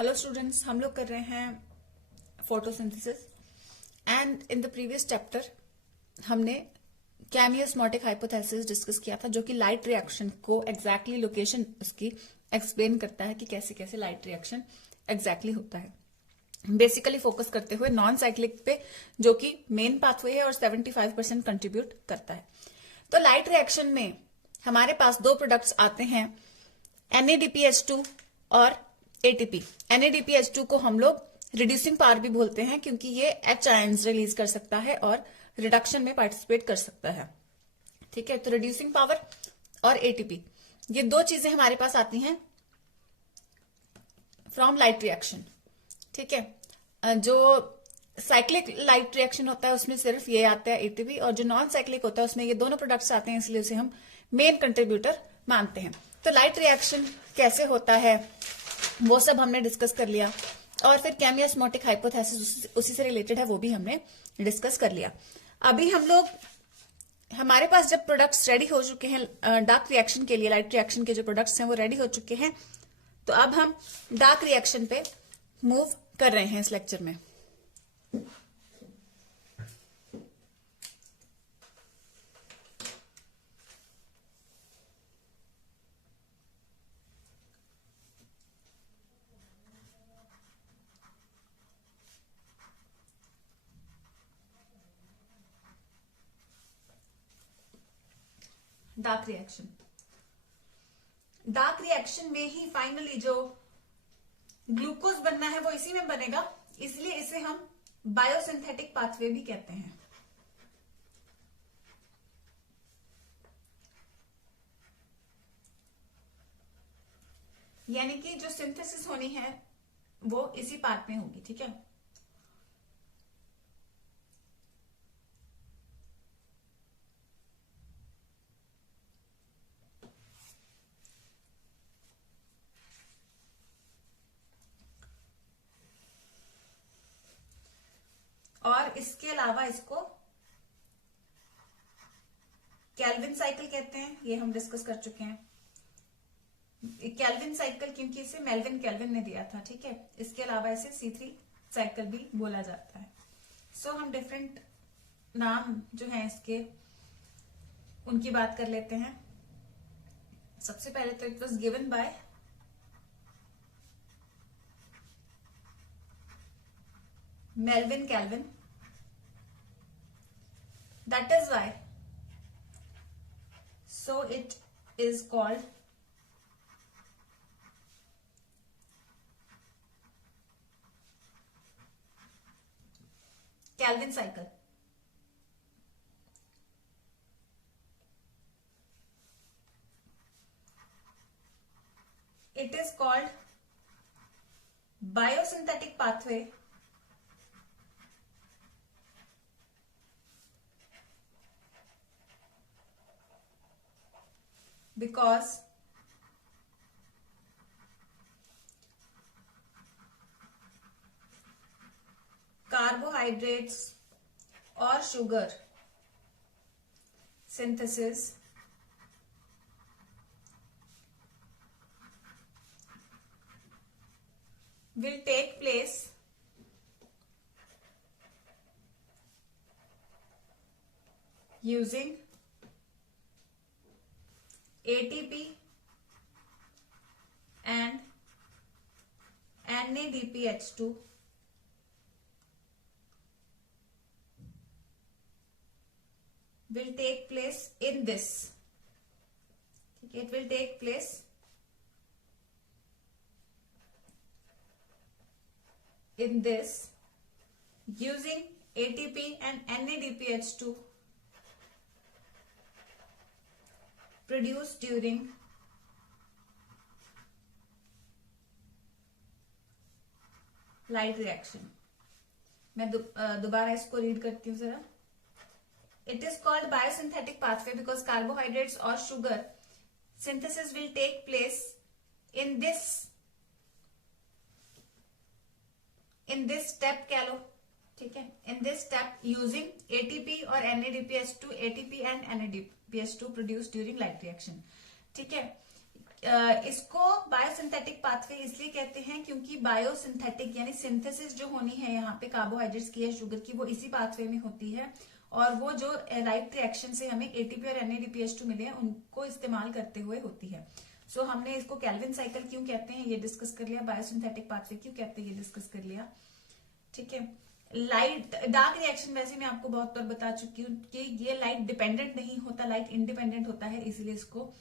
Hello students, हम लोग कर रहे हैं photosynthesis and in the previous chapter हमने कैमियोस्मोटिक हाइपोथेसिस डिस्कस किया था, जो कि लाइट रिएक्शन को एग्जैक्टली लोकेशन उसकी एक्सप्लेन करता है कि कैसे कैसे लाइट रिएक्शन एग्जैक्टली होता है। बेसिकली फोकस करते हुए नॉन साइक्लिक पे, जो कि मेन पाथवे है और 75% कंट्रीब्यूट करता है। तो लाइट रिएक्शन में हमारे पास दो प्रोडक्ट्स आते हैं, NADPH2 और ATP। NADPH2 को हम लोग रिड्यूसिंग पावर भी बोलते हैं, क्योंकि ये H आयंस रिलीज कर सकता है और रिडक्शन में पार्टिसिपेट कर सकता है। ठीक है, तो रिड्यूसिंग पावर और ATP, ये दो चीजें हमारे पास आती हैं फ्रॉम लाइट रिएक्शन। ठीक है, जो साइक्लिक लाइट रिएक्शन होता है उसमें सिर्फ ये आता है ATP, और जो नॉन साइक्लिक होता है उसमें ये दोनों प्रोडक्ट्स आते हैं, इसलिए उसे हम मेन कंट्रीब्यूटर मानते हैं। तो लाइट रिएक्शन कैसे होता है वो सब हमने डिस्कस कर लिया, और फिर कैमियोस्मोटिक हाइपोथेसिस उसी से रिलेटेड है, वो भी हमने डिस्कस कर लिया। अभी हम लोग, हमारे पास जब प्रोडक्ट्स रेडी हो चुके हैं डार्क रिएक्शन के लिए, लाइट रिएक्शन के जो प्रोडक्ट्स हैं वो रेडी हो चुके हैं, तो अब हम डार्क रिएक्शन पे मूव कर रहे हैं इस लेक्चर में। डार्क रिएक्शन, डार्क रिएक्शन में ही फाइनली जो ग्लूकोज बनना है वो इसी में बनेगा, इसलिए इसे हम बायोसिंथेटिक पाथवे भी कहते हैं। यानी कि जो सिंथेसिस होनी है वो इसी पार्ट में होगी। ठीक है, और इसके अलावा इसको केल्विन साइकिल कहते हैं, ये हम डिस्कस कर चुके हैं। केल्विन साइकिल क्योंकि इसे मेल्विन केल्विन ने दिया था। ठीक है, इसके अलावा इसे C3 साइकिल भी बोला जाता है। सो हम डिफरेंट नाम जो है इसके, उनकी बात कर लेते हैं। सबसे पहले तो it was given by Melvin Calvin. That is why so it is called Calvin cycle. It is called biosynthetic pathway because carbohydrates or sugar synthesis will take place using ATP and NADPH2 will take place in this. It will take place in this using ATP and NADPH2 produced during light reaction. मैं दोबारा इसको read करती हूँ जरा। It is called biosynthetic pathway because carbohydrates और sugar synthesis will take place in this step कह लो। ठीक है, in this step using ATP और NADPH2, ATP and NADPH2 produce during light reaction. ठीक है, इसको बायोसिंथेटिक पाथवे इसलिए कहते हैं क्योंकि बायोसिंथेटिक यानी सिंथेसिस जो होनी है यहाँ पे कार्बोहाइड्रेट्स की या शुगर की, वो इसी पाथवे में होती है। और वो जो राइट रिएक्शन से हमें एटीपी और NADPH2 मिले हैं उनको इस्तेमाल करते हुए होती है। सो हमने इसको कैल्विन साइकिल क्यों कहते हैं ये डिस्कस कर लिया, बायोसिंथेटिक पाथवे क्यों कहते हैं ये डिस्कस कर लिया। ठीक है, लाइट डार्क रिएक्शन वैसे मैं आपको बहुत बार बता चुकी हूँ कि ये लाइट डिपेंडेंट नहीं होता, लाइट इंडिपेंडेंट होता है, इसीलिए इसको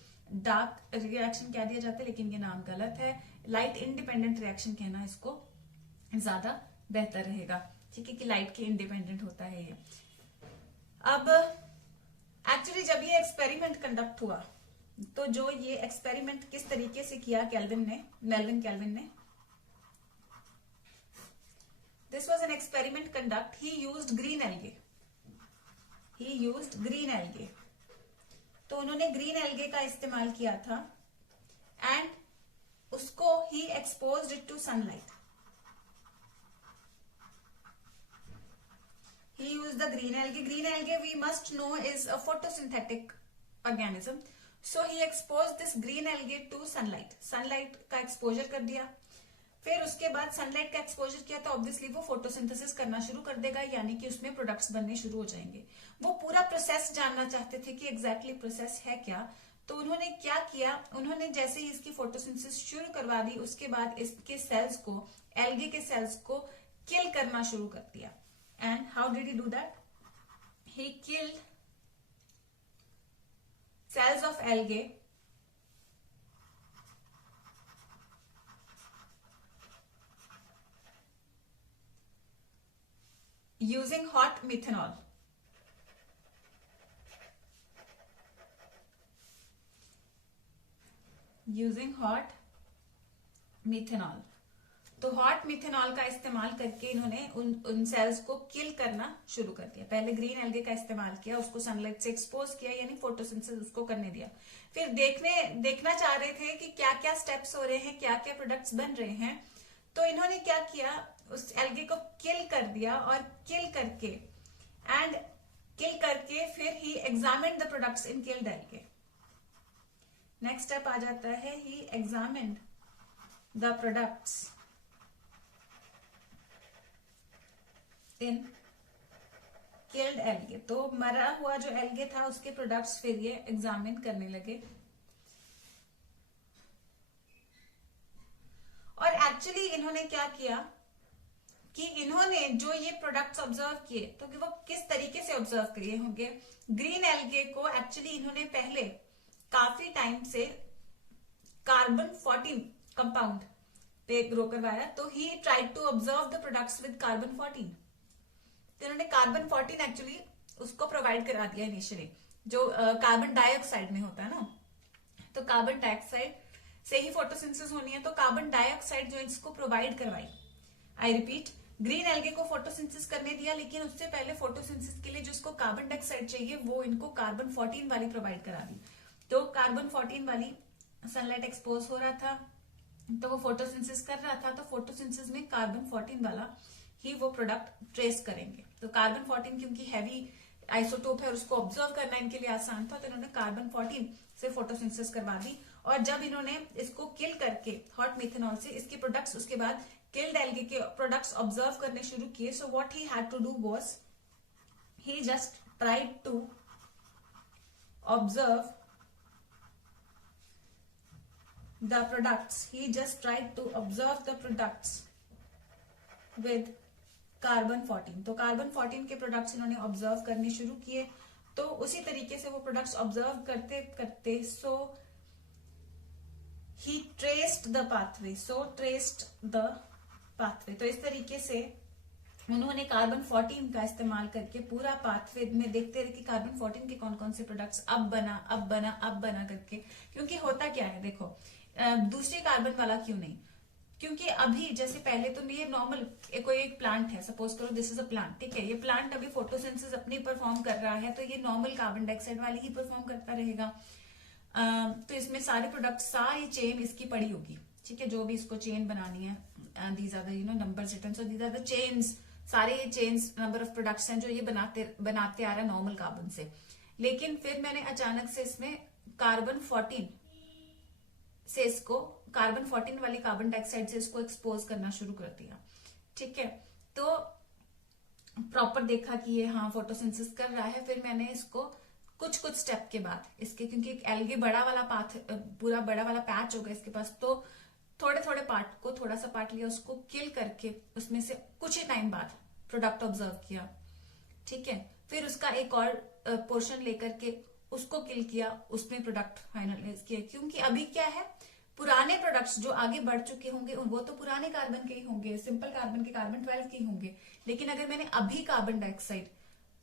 डार्क रिएक्शन कह दिया जाता है, लेकिन ये नाम गलत है। लाइट इंडिपेंडेंट रिएक्शन कहना इसको ज्यादा बेहतर रहेगा। ठीक है, कि लाइट के इंडिपेंडेंट होता है ये। अब एक्चुअली जब ये एक्सपेरिमेंट कंडक्ट हुआ तो जो ये एक्सपेरिमेंट किस तरीके से किया मेल्विन कैल्विन ने, this was an experiment conduct. He used green algae. तो उन्होंने ग्रीन एल्गे का इस्तेमाल किया था एंड उसको ही exposed it to sunlight. He used the green algae. Green algae we must know is a photosynthetic organism. So he exposed this green algae to sunlight. Sunlight का exposure कर दिया। फिर उसके बाद सनलाइट का एक्सपोजर किया तो ऑब्वियसली वो फोटोसिंथेसिस करना शुरू कर देगा, यानी कि उसमें प्रोडक्ट्स बनने शुरू हो जाएंगे। वो पूरा प्रोसेस जानना चाहते थे कि एग्जैक्टली प्रोसेस है क्या। तो उन्होंने क्या किया, उन्होंने जैसे ही इसकी फोटोसिंथेसिस शुरू करवा दी उसके बाद इसके सेल्स को, एल्गे के सेल्स को किल करना शुरू कर दिया। And how did he do that? He killed cells of algae using hot methanol. तो हॉट मिथेनॉल का इस्तेमाल करके इन्होंने उन सेल्स को किल करना शुरू कर दिया। पहले ग्रीन एल्गे का इस्तेमाल किया, उसको सनलाइट से एक्सपोज किया, यानी फोटोसिंथेसिस उसको करने दिया। फिर देखना चाह रहे थे कि क्या क्या स्टेप्स हो रहे हैं, क्या क्या प्रोडक्ट्स बन रहे हैं। तो इन्होंने क्या किया, उस एल्गे को किल कर दिया और किल करके फिर he examined the products in killed algae. Next step आ जाता है, he examined the products in killed algae. तो मरा हुआ जो एल्गे था उसके प्रोडक्ट्स फिर ये एग्जामिन करने लगे। और एक्चुअली इन्होंने क्या किया कि इन्होंने जो ये प्रोडक्ट्स ऑब्जर्व किए, तो कि वो किस तरीके से ऑब्जर्व किए होंगे। ग्रीन एल्गे को एक्चुअली इन्होंने पहले काफी टाइम से कार्बन 14 कंपाउंड पे ग्रो करवाया। तो he tried to observe the products with carbon 14। तो इन्होंने कार्बन 14 एक्चुअली उसको प्रोवाइड करा दिया इनिशियली, जो कार्बन डाइऑक्साइड में होता है ना। तो कार्बन डाइऑक्साइड से ही फोटोसिंथेसिस होनी है, तो कार्बन डाइऑक्साइड जो इसको प्रोवाइड करवाई। आई रिपीट, ग्रीन एल्गे को फोटोसिंथेसिस करने दिया, लेकिन उससे पहले फोटोसिंथेसिस के लिए जो इसको कार्बन डाइऑक्साइड चाहिए वो इनको कार्बन 14 वाली प्रोवाइड करा दी। तो कार्बन 14 वाली सनलाइट एक्सपोज हो रहा था तो वो फोटोसिंथेसिस कर रहा था, तो फोटोसिंथेसिस में कार्बन 14 वाला ही वो प्रोडक्ट ट्रेस करेंगे। तो कार्बन 14 क्योंकि हैवी आइसोटोप है और उसको ऑब्जर्व करना इनके लिए आसान था, तो इन्होंने कार्बन 14 से फोटोसिंथेसिस करवा दी। और जब इन्होंने इसको किल करके हॉट मिथेनॉल से इसके प्रोडक्ट्स उसके बाद किल्ड एल्गे के प्रोडक्ट्स ऑब्जर्व करने शुरू किए, so what he had to do was he just tried to observe the products. He just tried to observe the products with carbon 14। तो कार्बन 14 के प्रोडक्ट्स इन्होंने ऑब्जर्व करने शुरू किए। तो उसी तरीके से वो प्रोडक्ट्स ऑब्जर्व करते करते सो ही ट्रेस्ड द पाथवे। तो इस तरीके से उन्होंने कार्बन 14 का इस्तेमाल करके पूरा पाथवे में देखते रहे कि कार्बन 14 के कौन कौन से प्रोडक्ट्स अब बना करके। क्योंकि होता क्या है, देखो दूसरे कार्बन वाला क्यों नहीं, क्योंकि अभी जैसे पहले तो ये नॉर्मल कोई एक प्लांट है, सपोज करो दिस इज अ प्लांट, ठीक है। ये प्लांट अभी फोटोसिंथेसिस अपनी परफॉर्म कर रहा है, तो ये नॉर्मल कार्बन डाइऑक्साइड वाली ही परफॉर्म करता रहेगा। तो इसमें सारे प्रोडक्ट, सारी चेन इसकी पड़ी होगी, ठीक है। जो भी इसको चेन बनानी है, these are the numbers written, so these are the chains, सारे ये चेन्स नंबर ऑफ प्रोडक्ट्स हैं जो ये बनाते आ रहा है नॉर्मल कार्बन से। लेकिन फिर मैंने अचानक से इसमें कार्बन 14 से इसको कार्बन 14 वाली कार्बन डाइऑक्साइड से इसको एक्सपोज करना शुरू कर दिया। ठीक है, तो प्रॉपर देखा कि ये हाँ फोटोसिंथेसिस कर रहा है। फिर मैंने इसको कुछ स्टेप के बाद इसके, क्योंकि एक एल्गे बड़ा वाला पाथ, पूरा बड़ा वाला पैच होगा इसके पास, तो थोड़े थोड़े पार्ट को, थोड़ा सा पार्ट लिया, उसको किल करके उसमें से कुछ ही टाइम बाद प्रोडक्ट ऑब्जर्व किया। ठीक है, फिर उसका एक और पोर्शन लेकर के उसको किल किया, उसमें प्रोडक्ट फाइनलाइज किया। क्योंकि अभी क्या है, पुराने प्रोडक्ट्स जो आगे बढ़ चुके होंगे वो तो पुराने कार्बन के ही होंगे, सिंपल कार्बन के कार्बन 12 के ही होंगे। लेकिन अगर मैंने अभी कार्बन डाइऑक्साइड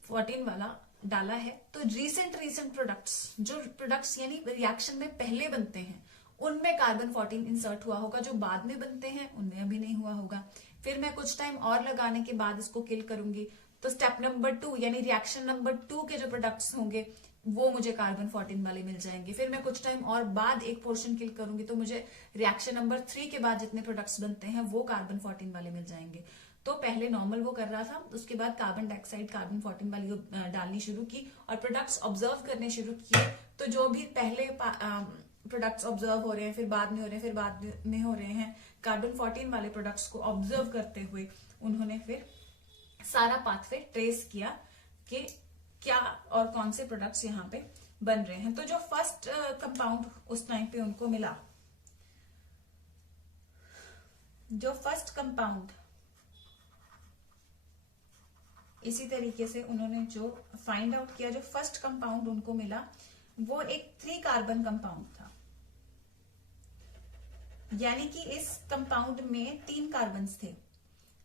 14 वाला डाला है तो रीसेंट प्रोडक्ट्स, जो प्रोडक्ट्स यानी रिएक्शन में पहले बनते हैं, उनमें कार्बन 14 इंसर्ट हुआ होगा, जो बाद में बनते हैं उनमें अभी नहीं हुआ होगा। फिर मैं कुछ टाइम और लगाने के बाद इसको किल करूंगी, तो स्टेप नंबर 2 यानी रिएक्शन नंबर 2 के जो प्रोडक्ट्स होंगे वो मुझे कार्बन 14 वाले मिल जाएंगे। फिर मैं कुछ टाइम और बाद एक पोर्शन किल करूंगी, तो मुझे रिएक्शन नंबर 3 के बाद जितने प्रोडक्ट्स बनते हैं वो कार्बन 14 वाले मिल जाएंगे। तो पहले नॉर्मल वो कर रहा था, उसके बाद कार्बन डाइऑक्साइड कार्बन 14 वाली डालनी शुरू की और प्रोडक्ट्स ऑब्जर्व करने शुरू किए। तो जो भी पहले प्रोडक्ट्स ऑब्जर्व हो रहे हैं, फिर बाद में हो रहे हैं, फिर बाद में हो रहे हैं, कार्बन 14 वाले प्रोडक्ट्स को ऑब्जर्व करते हुए उन्होंने फिर सारा पाथवे ट्रेस किया कि क्या और कौन से प्रोडक्ट्स यहाँ पे बन रहे हैं। तो जो फर्स्ट कंपाउंड उस टाइम पे उनको मिला, जो फर्स्ट कंपाउंड, इसी तरीके से उन्होंने जो फाइंड आउट किया, जो फर्स्ट कंपाउंड उनको मिला वो एक 3 कार्बन कंपाउंड था। यानी कि इस कंपाउंड में 3 कार्बन्स थे।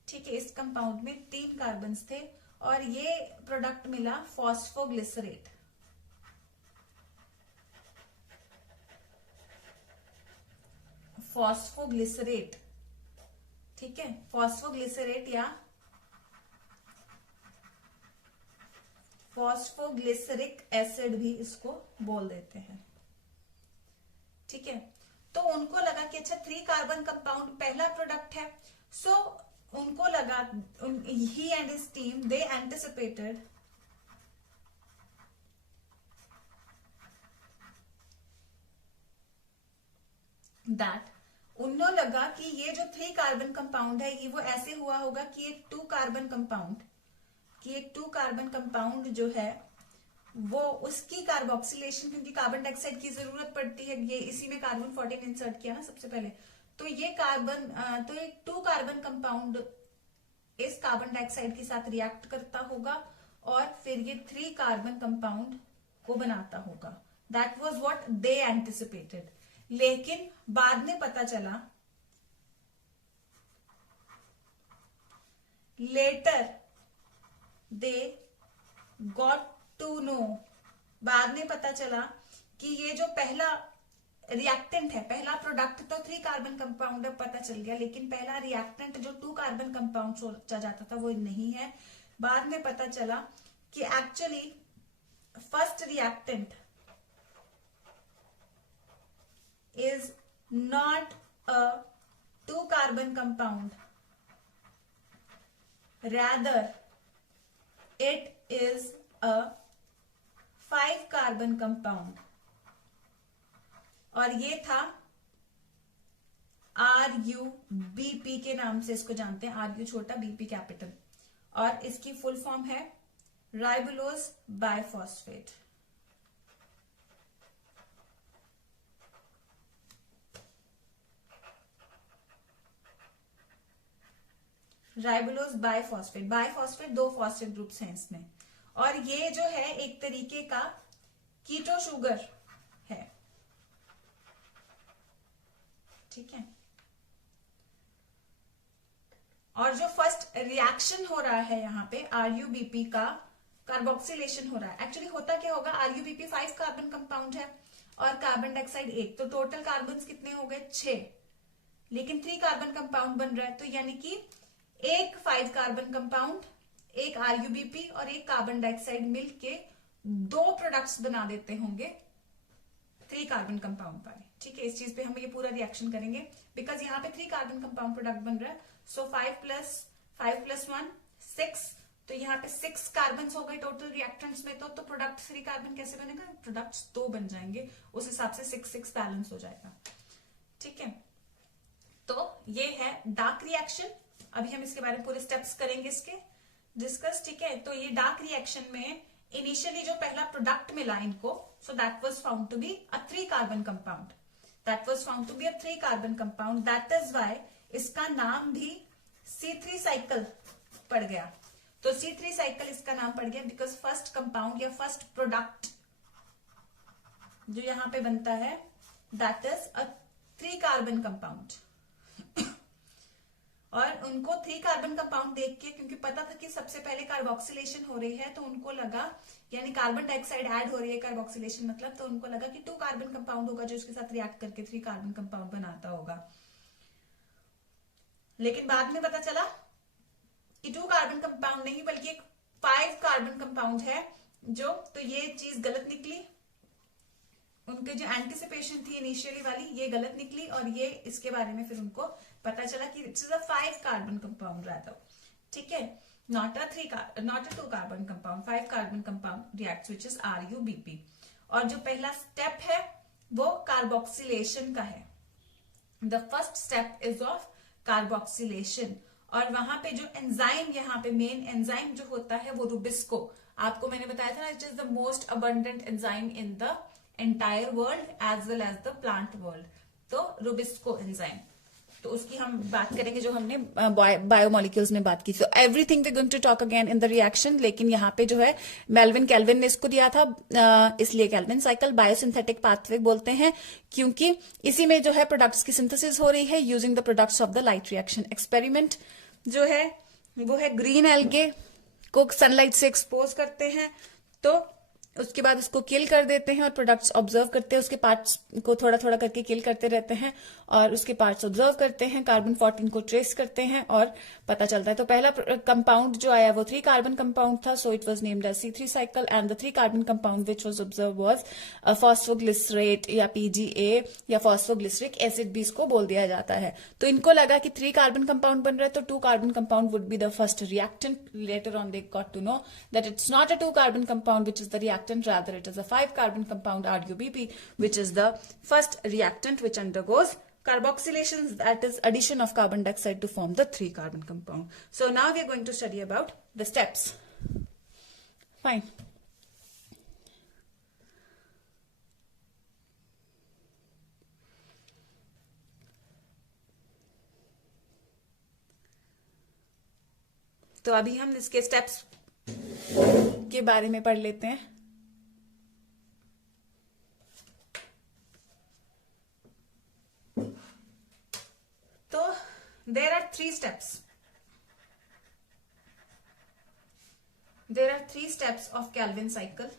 ठीक है, इस कंपाउंड में 3 कार्बन्स थे और ये प्रोडक्ट मिला फॉस्फोग्लिसरेट। फॉस्फोग्लिसरेट, ठीक है, फॉस्फोग्लिसरेट या फॉस्फोग्लिसरिक एसिड भी इसको बोल देते हैं। ठीक है, तो उनको लगा कि अच्छा 3 कार्बन कंपाउंड पहला प्रोडक्ट है, सो उनको लगा, he and his team they anticipated that, उन्होंने लगा कि ये जो 3 कार्बन कंपाउंड है ये वो ऐसे हुआ होगा कि एक 2 कार्बन कंपाउंड, कि एक 2 कार्बन कंपाउंड जो है वो उसकी कार्बोक्सिलेशन, क्योंकि कार्बन डाइऑक्साइड की जरूरत पड़ती है, ये इसी में कार्बन 14 इंसर्ट किया ना सबसे पहले, तो ये कार्बन, तो एक 2 कार्बन कंपाउंड इस कार्बन डाइऑक्साइड के साथ रिएक्ट करता होगा और फिर ये 3 कार्बन कंपाउंड को बनाता होगा। That was what they anticipated. लेकिन बाद में पता चला, later they got to know, बाद में पता चला कि ये जो पहला रिएक्टेंट है, पहला प्रोडक्ट तो 3 कार्बन कंपाउंड पता चल गया, लेकिन पहला रिएक्टेंट जो 2 कार्बन कंपाउंड सोचा जाता था वो नहीं है। बाद में पता चला कि actually first reactant is not a 2 carbon compound, rather it is a 5 carbon compound, और ये था RUBP के नाम से इसको जानते हैं, RU छोटा BP कैपिटल, और इसकी फुल फॉर्म है राइबोलोज biphosphate. राइबोलोज biphosphate, biphosphate 2 phosphate groups हैं इसमें, और ये जो है एक तरीके का कीटो शुगर है। ठीक है, और जो फर्स्ट रिएक्शन हो रहा है यहाँ पे RUBP का कार्बोक्सिलेशन हो रहा है। एक्चुअली होता क्या होगा, RUBP 5 कार्बन कंपाउंड है और कार्बन डाइऑक्साइड 1, तो टोटल कार्बन कितने हो गए 6, लेकिन 3 कार्बन कंपाउंड बन रहा है, तो यानी कि एक 5 कार्बन कंपाउंड, एक RUBP और एक कार्बन डाइऑक्साइड मिलके 2 प्रोडक्ट्स बना देते होंगे 3 कार्बन कंपाउंड वाले। ठीक है, इस चीज पे हम ये पूरा रिएक्शन करेंगे, बिकॉज यहाँ पे 3 कार्बन कंपाउंड प्रोडक्ट बन रहा है, सो 5 + 1 6, तो यहाँ पे 6 कार्बन हो गए टोटल रिएक्टेंट्स में, तो प्रोडक्ट 3 कार्बन कैसे बनेगा, प्रोडक्ट्स 2 बन जाएंगे, उस हिसाब से 6 बैलेंस हो जाएगा। ठीक है, तो ये है डार्क रिएक्शन। अभी हम इसके बारे में पूरे स्टेप्स करेंगे इसके डिस्कस। ठीक है, तो ये डार्क रिएक्शन में इनिशियली जो पहला प्रोडक्ट मिला इनको, so that was found to be a 3 carbon compound, that was found to be a 3 carbon compound, that is why इसका नाम भी C3 साइकिल पड़ गया। तो C3 साइकिल इसका नाम पड़ गया बिकॉज फर्स्ट कंपाउंड या फर्स्ट प्रोडक्ट जो यहां पे बनता है that is a 3 carbon compound. और उनको 3 कार्बन कंपाउंड देख के, क्योंकि पता था कि सबसे पहले कार्बोक्सिलेशन हो रही है, तो उनको लगा, यानी कार्बन डाइऑक्साइड ऐड हो रही है, कार्बोक्सिलेशन मतलब, तो उनको लगा कि 2 कार्बन कंपाउंड होगा जो इसके साथ रिएक्ट करके 3 कार्बन कंपाउंड बनाता होगा। लेकिन बाद में पता चला कि 2 कार्बन कंपाउंड नहीं बल्कि एक 5 कार्बन कंपाउंड है जो, तो ये चीज गलत निकली। उनके जो एंटिसिपेशन थी इनिशियली वाली, ये गलत निकली, और ये इसके बारे में फिर उनको पता चला कि it's a 5 carbon compound rather. ठीक है, not a 2 carbon compound, 5 carbon compound reacts which is RuBP। और जो पहला स्टेप है वो कार्बोक्सिलेशन का है। The first step is of carboxylation. और वहां पे जो एंजाइम, यहाँ पे मेन एंजाइम जो होता है वो रुबिस्को, आपको मैंने बताया था ना, it is the most abundant enzyme in the entire world as well as the plant world. तो रुबिस्को एंजाइम, तो उसकी हम बात करेंगे जो हमने बायोमोलिक्यूल्स में बात की। So everything we going to talk again in the reaction. लेकिन यहाँ पे जो है मेल्विन कैल्विन ने इसको दिया था, इसलिए कैल्विन साइकिल बायोसिंथेटिक पाथवे बोलते हैं, क्योंकि इसी में जो है प्रोडक्ट्स की सिंथेसिस हो रही है using the products of the light reaction. Experiment जो है वो है ग्रीन एल्गे को सनलाइट से एक्सपोज करते हैं, तो उसके बाद उसको किल कर देते हैं और प्रोडक्ट्स ऑब्जर्व करते हैं, उसके पार्ट्स को थोड़ा थोड़ा करके किल करते रहते हैं और उसके पार्ट्स ऑब्जर्व करते हैं, कार्बन 14 को ट्रेस करते हैं और पता चलता है। तो पहला कंपाउंड जो आया वो 3 कार्बन कंपाउंड था, so it was named as C3 cycle, and the 3 carbon compound which was observe was phosphoglycerate या PGA या फॉस्फोग्लिसरिक एसिड भी इसको बोल दिया जाता है। तो इनको लगा कि 3 कार्बन कंपाउंड बन रहा है, तो 2 carbon compound would be the first reactant. Later on they got to know that it's not a 2 carbon compound which is the reactant, rather it is a 5 carbon compound RuBP, which is the first reactant which undergoes carboxylation, that is addition of carbon dioxide to form the 3 carbon compound. So now we are going to study about the steps. Fine. तो अभी हम इसके steps के बारे में पढ़ लेते हैं। तो there are 3 steps. There are 3 steps of Calvin cycle.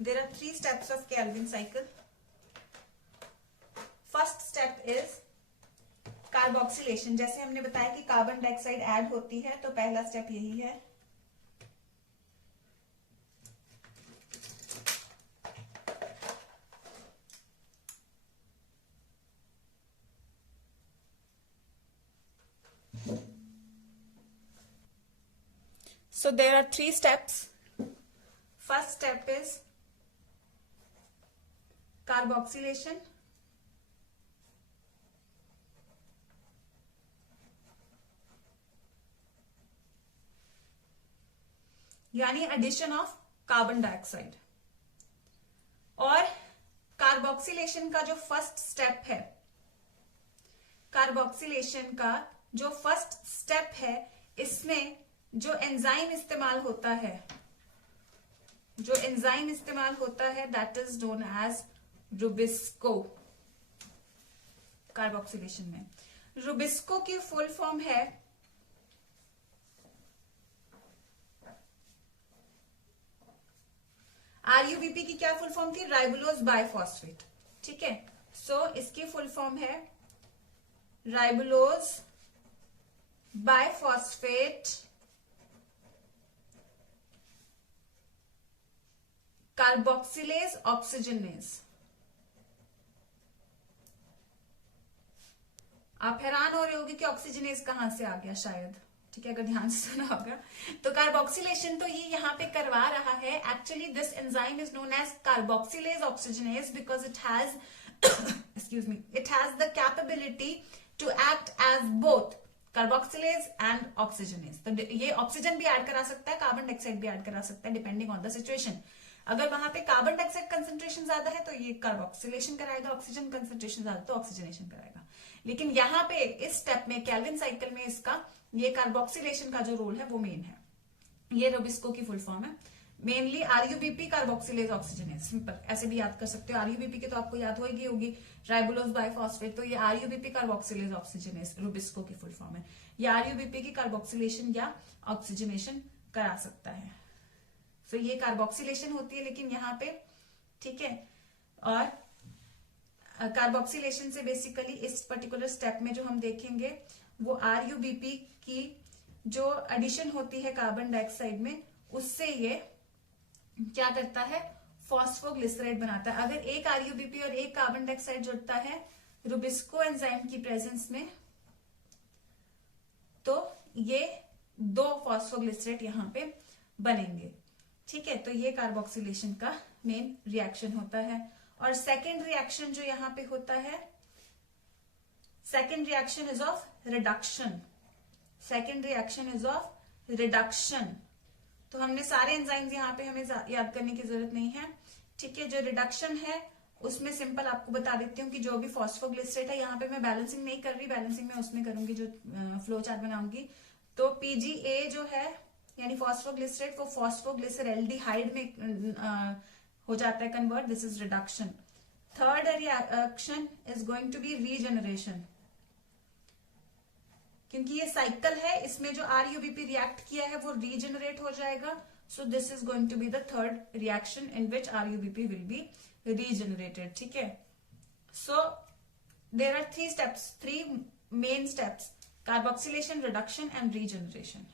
There are 3 steps of Calvin cycle. First step is carboxylation. जैसे हमने बताया कि कार्बन डाइऑक्साइड ऐड होती है, तो पहला स्टेप यही है। So there are 3 steps. First step is carboxylation. यानी एडिशन ऑफ कार्बन डाइऑक्साइड। और कार्बोक्सिलेशन का जो फर्स्ट स्टेप है, कार्बोक्सिलेशन का जो फर्स्ट स्टेप है, इसमें जो एंजाइम इस्तेमाल होता है, that is known as rubisco. Carboxylation में रुबिस्को की फुल फॉर्म है RuBP की क्या फुल फॉर्म थी? Ribulose biphosphate. ठीक है, सो इसकी फुल फॉर्म है राइबोलोज बाइफॉस्फेट कार्बोक्सिलेज ऑक्सीजनेज। आप हैरान हो रहे होगे कि ऑक्सीजनेज कहां से आ गया शायद। ठीक है, अगर ध्यान से सुना होगा तो कार्बोक्सिलेशन तो ये यहाँ पे करवा रहा है. Actually this enzyme is known as carboxylase oxygenase because it has excuse me, it has the capability to act as both carboxylase and oxygenase. तो ये ऑक्सीजन भी ऐड करा सकता है, कार्बन डाइऑक्साइड भी ऐड करा सकता है डिपेंडिंग ऑन द सिचुएशन. अगर वहां पे कार्बन डाइऑक्साइड कंसेंट्रेशन ज्यादा है तो ये कार्बोक्सिलेशन कराएगा, ऑक्सीजन कंसेंट्रेशन ज्यादा तो ऑक्सीजनेशन कराएगा. लेकिन यहाँ पे इस स्टेप में केल्विन साइकिल में इसका ये कार्बोक्सिलेशन का जो रोल है वो मेन है. ये रोबिस्को की फुल फॉर्म है. Mainly RuBP carboxylase oxygenase, simple ऐसे भी याद कर सकते हो. आरयूबीपी के तो आपको याद होगी राइबोलोज बाइफॉस्फेट. तो ये आरयूबीपी कार्बोक्सिलेज ऑक्सीजनेज रोबिस्को की फुल फॉर्म है. ये आरयूबीपी की कार्बोक्सिलेशन या ऑक्सीजनेशन करा सकता है. तो ये कार्बोक्सिलेशन होती है लेकिन यहाँ पे, ठीक है. और कार्बोक्सिलेशन से बेसिकली इस पर्टिकुलर स्टेप में जो हम देखेंगे वो आरयूबीपी की जो एडिशन होती है कार्बन डाइऑक्साइड में, उससे ये क्या करता है, फॉस्फोग्लिसराइड बनाता है. अगर एक आरयूबीपी और एक कार्बन डाइऑक्साइड जुड़ता है रुबिस्को एंजाइम की प्रेजेंस में तो ये दो फॉस्फोग्लिसराइड यहाँ पे बनेंगे. ठीक है, तो ये कार्बोक्सिलेशन का मेन रिएक्शन होता है. और सेकेंड रिएक्शन जो यहाँ पे होता है, second reaction is of reduction. Second reaction is of reduction. तो हमने सारे एंजाइम्स यहाँ पे हमें याद करने की जरूरत नहीं है. ठीक है, जो रिडक्शन है उसमें सिंपल आपको बता देती हूँ कि जो भी फॉस्फोग्लिसरेट है, यहाँ पे मैं बैलेंसिंग नहीं कर रही, बैलेंसिंग मैं उसमें करूंगी जो फ्लो चार्ट बनाऊंगी. तो पीजीए जो है यानी फॉस्फोग्लिसरेट, वो फॉस्फोग्लिसरएल्डिहाइड में हो जाता है convert. This is reduction. Third reaction is going to be regeneration. क्योंकि ये साइकिल है, इसमें जो आरयूबीपी रिएक्ट किया है वो रीजनरेट हो जाएगा. So this is going to be the third reaction in which RuBP will be regenerated. ठीक है, so there are three steps, three main steps: carboxylation, reduction and regeneration.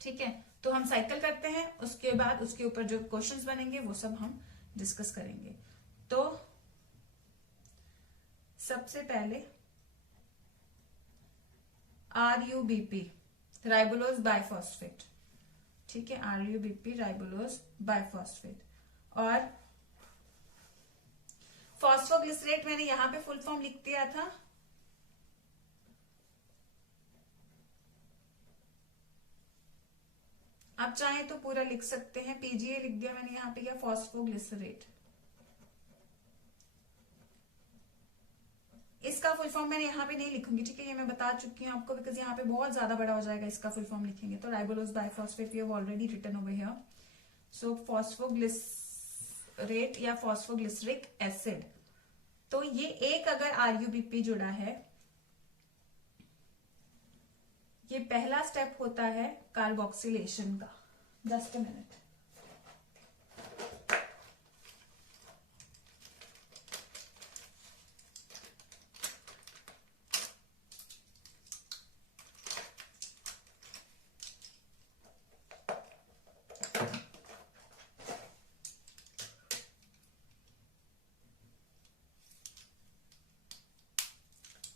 ठीक है, तो हम साइकिल करते हैं, उसके बाद उसके ऊपर जो क्वेश्चंस बनेंगे वो सब हम डिस्कस करेंगे. तो सबसे पहले आरयूबीपी राइबोलोज बाइफॉस्फेट. ठीक है, आरयूबीपी राइबोलोज बाइफॉस्फेट. और फॉस्फोग्लिसरेट मैंने यहां पे फुल फॉर्म लिख दिया था. आप चाहें तो पूरा लिख सकते हैं. पीजीए लिख दिया मैंने यहाँ पे, क्या फॉस्फोग्लिसरेट. इसका फुल फॉर्म मैंने यहाँ पे नहीं लिखूंगी. ठीक है, ये मैं बता चुकी हूँ आपको, बिकॉज यहाँ पे बहुत ज्यादा बड़ा हो जाएगा. इसका फुल फॉर्म लिखेंगे तो ribulose biphosphate we have already written over here. So phosphoglycerate या फॉस्फोग्लिसरिक एसिड. तो ये एक अगर आरयूबीपी जुड़ा है, ये पहला स्टेप होता है कार्बोक्सिलेशन का. Just a minute.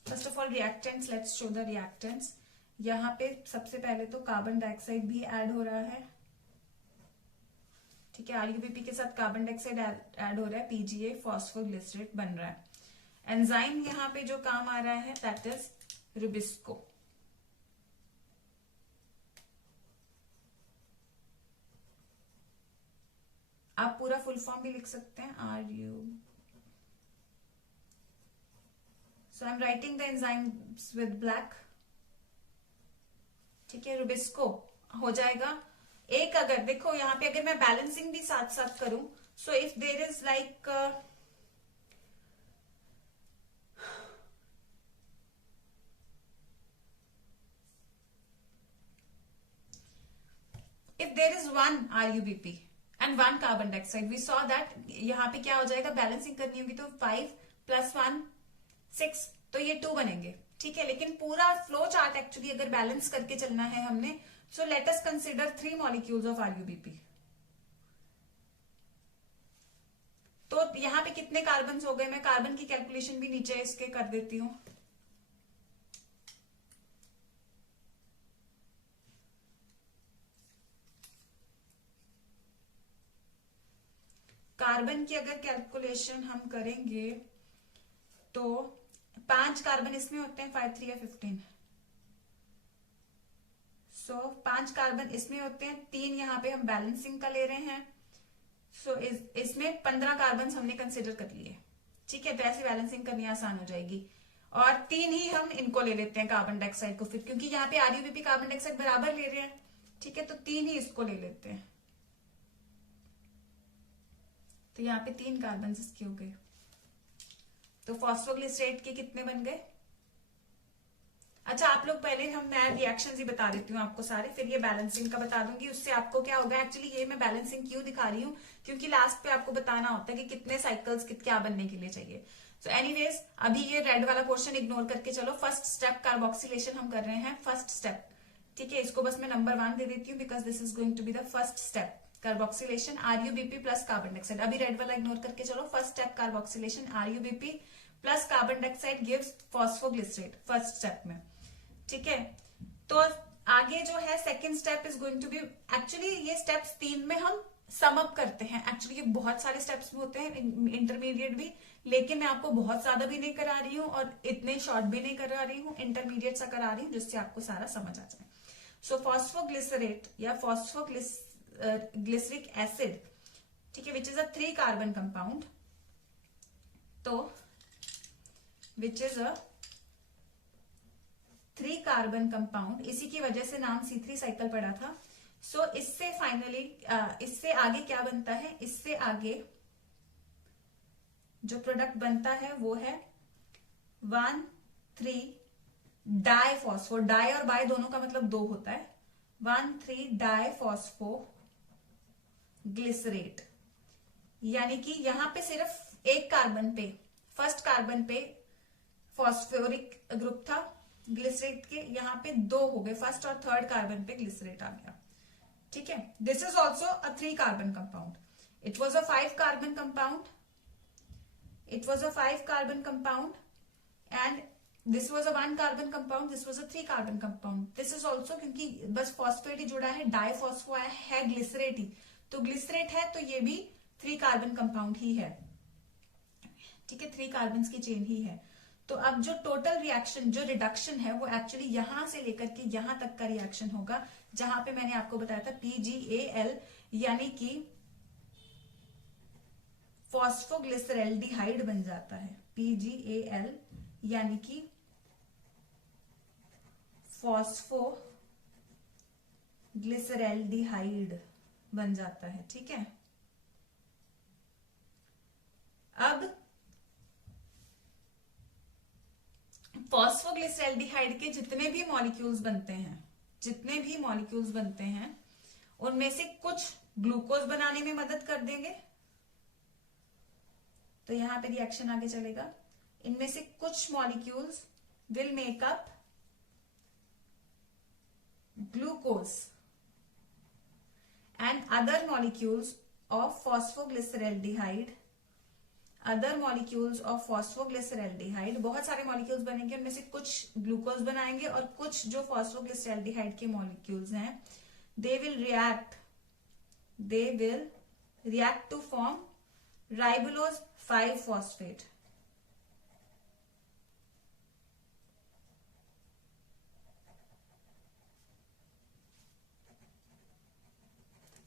First of all reactants, let's show the reactants. यहाँ पे सबसे पहले तो कार्बन डाइऑक्साइड भी ऐड हो रहा है. ठीक है, आरयूबीपी के साथ कार्बन डाइऑक्साइड ऐड हो रहा है, पीजीए फॉस्फोग्लिसरेट बन रहा है. एंजाइम यहाँ पे जो काम आ रहा है दैट इज रुबिस्को. आप पूरा फुल फॉर्म भी लिख सकते हैं, so I am writing the enzymes with black. ठीक है, रुबिस्को हो जाएगा. एक अगर देखो यहाँ पे अगर मैं बैलेंसिंग भी साथ साथ करूं, so if there is like if there is one RUBP and one carbon dioxide, we saw that यहाँ पे क्या हो जाएगा, बैलेंसिंग करनी होगी तो 5 + 1 6, तो ये 2 बनेंगे. ठीक है, लेकिन पूरा फ्लो चार्ट एक्चुअली अगर बैलेंस करके चलना है हमने, so let us consider 3 molecules of RUBP. तो यहाँ पे कितने कार्बन हो गए, मैं कार्बन की कैलकुलेशन भी नीचे इसके कर देती हूँ. कार्बन की अगर कैलकुलेशन हम करेंगे तो 5 कार्बन इसमें होते हैं, 5 3 या 15। सो 5 कार्बन इसमें होते हैं, 3 यहाँ पे हम बैलेंसिंग का ले रहे हैं। सो इसमें 15 कार्बन हमने कंसिडर कर लिए। ठीक है, तो ऐसे बैलेंसिंग करनी आसान हो जाएगी। और 3 ही हम इनको ले लेते हैं कार्बन डाइऑक्साइड को, फिर क्योंकि यहाँ पे आरयूबीपी कार्बन डाइऑक्साइड बराबर ले रहे हैं। ठीक है, तो 3 ही इसको ले लेते हैं। तो यहाँ पे 3 कार्बन इसके हो गए। तो फॉस्फोग्लिसरेट के कितने बन गए? अच्छा, आप लोग पहले मैं रिएक्शन ही बता देती हूँ आपको सारे, फिर ये बैलेंसिंग का बता दूंगी। उससे आपको क्या होगा, एक्चुअली ये मैं बैलेंसिंग क्यों दिखा रही हूँ, क्योंकि लास्ट पे आपको बताना होता है कि कितने साइकिल्स क्या बनने के लिए चाहिए। सो एनीवेज, अभी ये रेड वाला पोर्शन इग्नोर करके चलो। फर्स्ट स्टेप कार्बोक्सिलेशन हम कर रहे हैं, फर्स्ट स्टेप। ठीक है, इसको बस मैं नंबर 1 दे देती हूँ, because this is going to be the first step, carboxylation RUBP plus carbon dioxide. अभी रेड वाला इग्नोर करके चलो। First step carboxylation RUBP plus carbon dioxide gives phosphoglycerate, first step में। ठीक है, तो आगे जो है second step is going to be, actually ये स्टेप्स 3 में हम सम अप करते हैं। एक्चुअली ये बहुत सारे स्टेप्स भी होते हैं, इंटरमीडिएट भी, लेकिन मैं आपको बहुत ज्यादा भी नहीं करा रही हूँ और इतने शॉर्ट भी नहीं करा रही हूँ, इंटरमीडिएट सा करा रही हूँ, जिससे आपको सारा समझ आ जाए। सो फॉस्फोग्लिसरेट या फॉस्फोग्लिसरिक एसिड, ठीक है, which is a 3 carbon compound, तो which is a 3 carbon compound, इसी की वजह से नाम C3 साइकिल पड़ा था। सो इससे फाइनली इससे आगे क्या बनता है, इससे आगे जो प्रोडक्ट बनता है वो है 1,3 डाइफॉस्फो, डाई और बाय दोनों का मतलब 2 होता है, 1,3 डाइफॉस्फो ग्लिसरेट। यानी कि यहां पे सिर्फ एक कार्बन पे, फर्स्ट कार्बन पे फॉस्फोरिक ग्रुप था ग्लिसरेट के, यहां पे 2 हो गए, फर्स्ट और थर्ड कार्बन पे ग्लिसरेट आ गया। ठीक है, this is also a 3 carbon compound. It was a 5 carbon compound, it was a 5 carbon compound, and this was a 1 carbon compound, this was a 3 carbon compound. This is also, क्योंकि बस phosphate ही जुड़ा है, डाइफॉस्फो है glycerate ही, तो glycerate है तो ये भी 3 कार्बन कंपाउंड ही है। ठीक है, 3 कार्बन की चेन ही है। तो अब जो टोटल रिएक्शन, जो रिडक्शन है, वो एक्चुअली यहां से लेकर के यहां तक का रिएक्शन होगा, जहां पे मैंने आपको बताया था PgAl, यानी कि फॉस्फोग्लिसरैल्डिहाइड बन जाता है। PgAl यानी कि फॉस्फोग्लिसरैल्डिहाइड बन जाता है। ठीक है, अब फॉस्फोग्लिसरैल्डिहाइड के जितने भी मॉलिक्यूल्स बनते हैं, उनमें से कुछ ग्लूकोज बनाने में मदद कर देंगे, तो यहां पे रिएक्शन आगे चलेगा। इनमें से कुछ molecules will make up glucose and other molecules of phosphoglyceraldehyde, बहुत सारे मॉलिक्यूल्स बनेंगे, उनमें से कुछ ग्लूकोज बनाएंगे और कुछ जो फॉस्फोग्लिसरैल्डिहाइड के मॉलिक्यूल्स हैं, they will react to form ribulose 5 phosphate.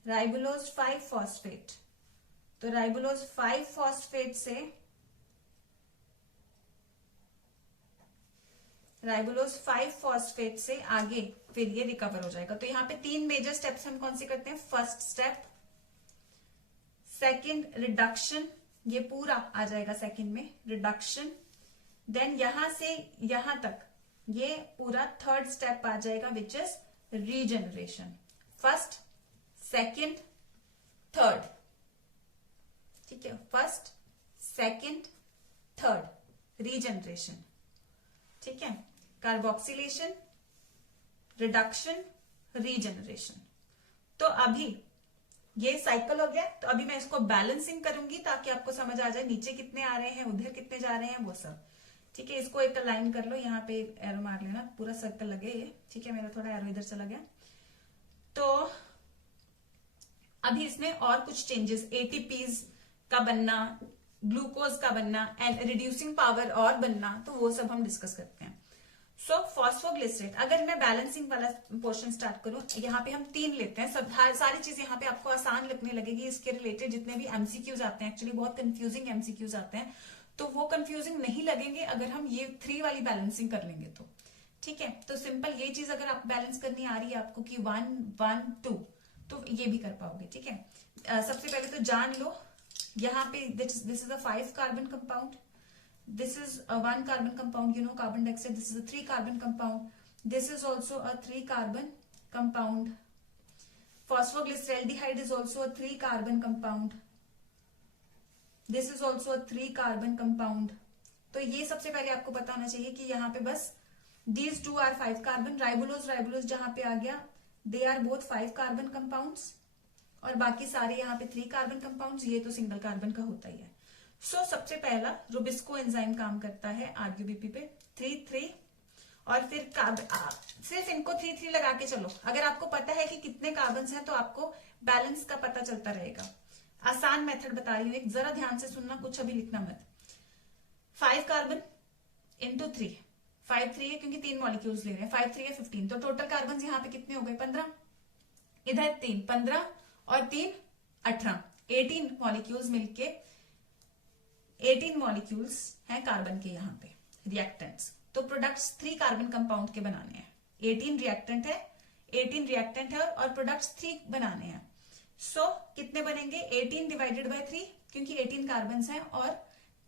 Ribulose 5 phosphate, तो राइबोलोज 5 फॉस्फेट से आगे फिर ये रिकवर हो जाएगा। तो यहाँ पे 3 मेजर स्टेप्स हम कौन से करते हैं, फर्स्ट स्टेप, सेकंड रिडक्शन, ये पूरा आ जाएगा सेकंड में रिडक्शन, देन यहां से यहां तक ये पूरा थर्ड स्टेप आ जाएगा, which is regeneration, first second third. ठीक है, फर्स्ट सेकंड थर्ड, रीजनरेशन। ठीक है, कार्बोक्सिलेशन, रिडक्शन, रीजनरेशन। तो अभी ये साइकिल हो गया, तो अभी मैं इसको बैलेंसिंग करूंगी ताकि आपको समझ आ जाए नीचे कितने आ रहे हैं, उधर कितने जा रहे हैं, वो सब। ठीक है, इसको एक लाइन कर लो, यहाँ पे एरो मार लेना, पूरा सर्कल लगे ये। ठीक है, मेरा थोड़ा एरो इधर चला गया। तो अभी इसमें और कुछ चेंजेस, एटीपीज का बनना, ग्लूकोज का बनना एंड रिड्यूसिंग पावर और बनना, तो वो सब हम डिस्कस करते हैं. सो फॉस्फोग्लिसरेट, अगर मैं बैलेंसिंग वाला पोर्शन स्टार्ट करूं, यहाँ पे हम 3 लेते हैं. सब सारी चीजें यहाँ पे आपको आसान लगने लगेगी. इसके रिलेटेड जितने भी एमसीक्यूज आते हैं, एक्चुअली बहुत कंफ्यूजिंग एमसीक्यूज आते हैं, तो वो कंफ्यूजिंग नहीं लगेंगे अगर हम ये 3 वाली बैलेंसिंग कर लेंगे तो. ठीक है, तो सिंपल ये चीज अगर आप बैलेंस करनी आ रही है आपको कि 1 1 2, तो ये भी कर पाओगे. ठीक है, सबसे पहले तो जान लो यहाँ पे this is a 5 carbon compound, this is a 1 carbon compound, you know, carbon dioxide. This is a 3 carbon compound. This is also a 3 carbon compound. Phosphoglyceraldehyde is also a 3 carbon compound. This is also a 3 carbon compound. तो ये सबसे पहले आपको पता होना चाहिए कि यहाँ पे बस these two are 5 carbon. राइबोलोज जहां पे आ गया, they are both 5 carbon compounds, और बाकी सारे यहाँ पे 3 कार्बन कंपाउंड्स. ये तो सिंगल कार्बन का होता ही है. सो सबसे पहला रुबिस्को एंजाइम काम करता है आरयूबीपी पे 3 और फिर सिर्फ इनको 3 लगा के चलो. अगर आपको पता है कि कितने कार्बन हैं तो आपको बैलेंस का पता चलता रहेगा. आसान मेथड बता रही हूँ, एक जरा ध्यान से सुनना, कुछ अभी लिखना मत. 5 कार्बन इंटू 3, 5 3 है क्योंकि 3 मॉलिक्यूल्स ले रहे हैं. 5 3 है 15, तो टोटल कार्बन यहाँ पे कितने हो गए? 15. इधर 3 15 और 3 18, 18 मॉलिक्यूल्स मिलके 18 मॉलिक्यूल्स हैं कार्बन के यहाँ पे रिएक्टेंट्स. तो प्रोडक्ट्स 3 कार्बन कंपाउंड के बनाने हैं. 18 रिएक्टेंट है और प्रोडक्ट्स 3 बनाने हैं. सो कितने बनेंगे? 18 डिवाइडेड बाय 3, क्योंकि 18 कार्बन हैं और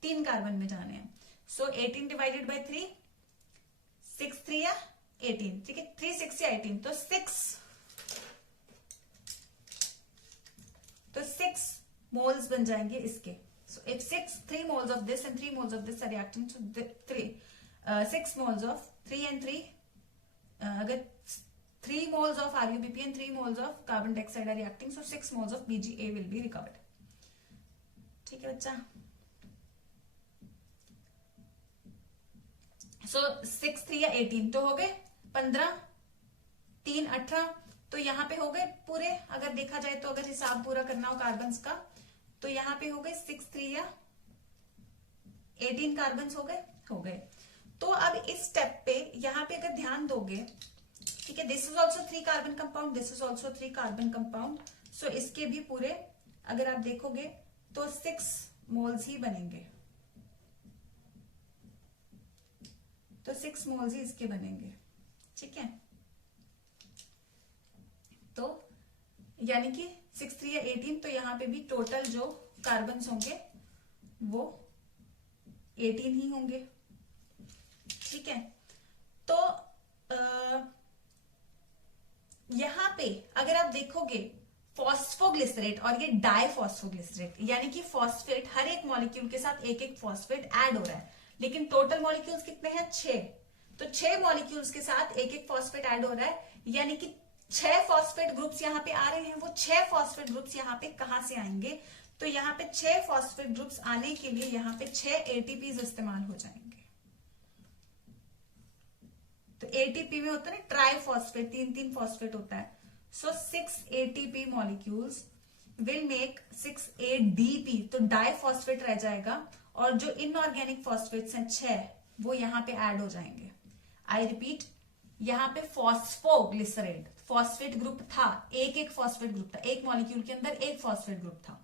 3 कार्बन में जाने हैं. सो 18 डिवाइडेड बाय 3, 6 3 या 18. ठीक है, 3 6 या 18, तो 6 मोल्स बन जाएंगे इसके. So if 3 moles of this and 3 moles of this are reacting, so 6 moles of 3 and 3, अगर 3 moles of RUBP and 3 moles of carbon dioxide are reacting, so 6 moles of BGA will be recovered. ठीक है बच्चा. So 6 3 या 18 तो हो गए 15, 3 18, तो यहाँ पे हो गए पूरे. अगर देखा जाए तो अगर हिसाब पूरा करना हो कार्बन्स का, तो यहाँ पे हो गए 6 3 या 18 कार्बन हो गए. तो अब इस स्टेप पे यहाँ पे अगर ध्यान दोगे, ठीक है, this is also 3 carbon compound, this is also 3 carbon compound. So इसके भी पूरे अगर आप देखोगे तो 6 मोल्स ही बनेंगे. तो 6 मोल्स ही इसके बनेंगे. ठीक है, तो यानी कि 6 3 या 18, तो यहाँ पे भी टोटल जो कार्बन होंगे वो 18 ही होंगे. ठीक है, तो यहाँ पे अगर आप देखोगे फॉस्फोग्लिसरेट और ये डाइफॉस्फोग्लिसरेट, यानी कि फॉस्फेट, हर एक मॉलिक्यूल के साथ एक एक फॉस्फेट ऐड हो रहा है, लेकिन टोटल मॉलिक्यूल्स कितने हैं? 6. तो 6 मॉलिक्यूल्स के साथ एक एक फॉस्फेट ऐड हो रहा है, यानी कि 6 फॉस्फेट ग्रुप्स यहाँ पे आ रहे हैं. वो 6 फॉस्फेट ग्रुप्स यहाँ पे कहां से आएंगे? तो यहाँ पे 6 फॉस्फेट ग्रुप्स आने के लिए यहाँ पे 6 एटीपीज इस्तेमाल हो जाएंगे. तो एटीपी में होता है ना ट्राइफॉस्फेट, 3 फॉस्फेट होता है. सो 6 ATP molecules will make 6 ADP, तो डाइफॉस्फेट रह जाएगा, और जो इनऑर्गेनिक फॉस्फेट्स हैं 6, वो यहाँ पे ऐड हो जाएंगे. आई रिपीट, यहाँ पे फॉस्फोग्लिसरेट फॉस्फेट ग्रुप था, एक फॉस्फेट ग्रुप था, एक मॉलिक्यूल के अंदर एक फॉस्फेट ग्रुप था.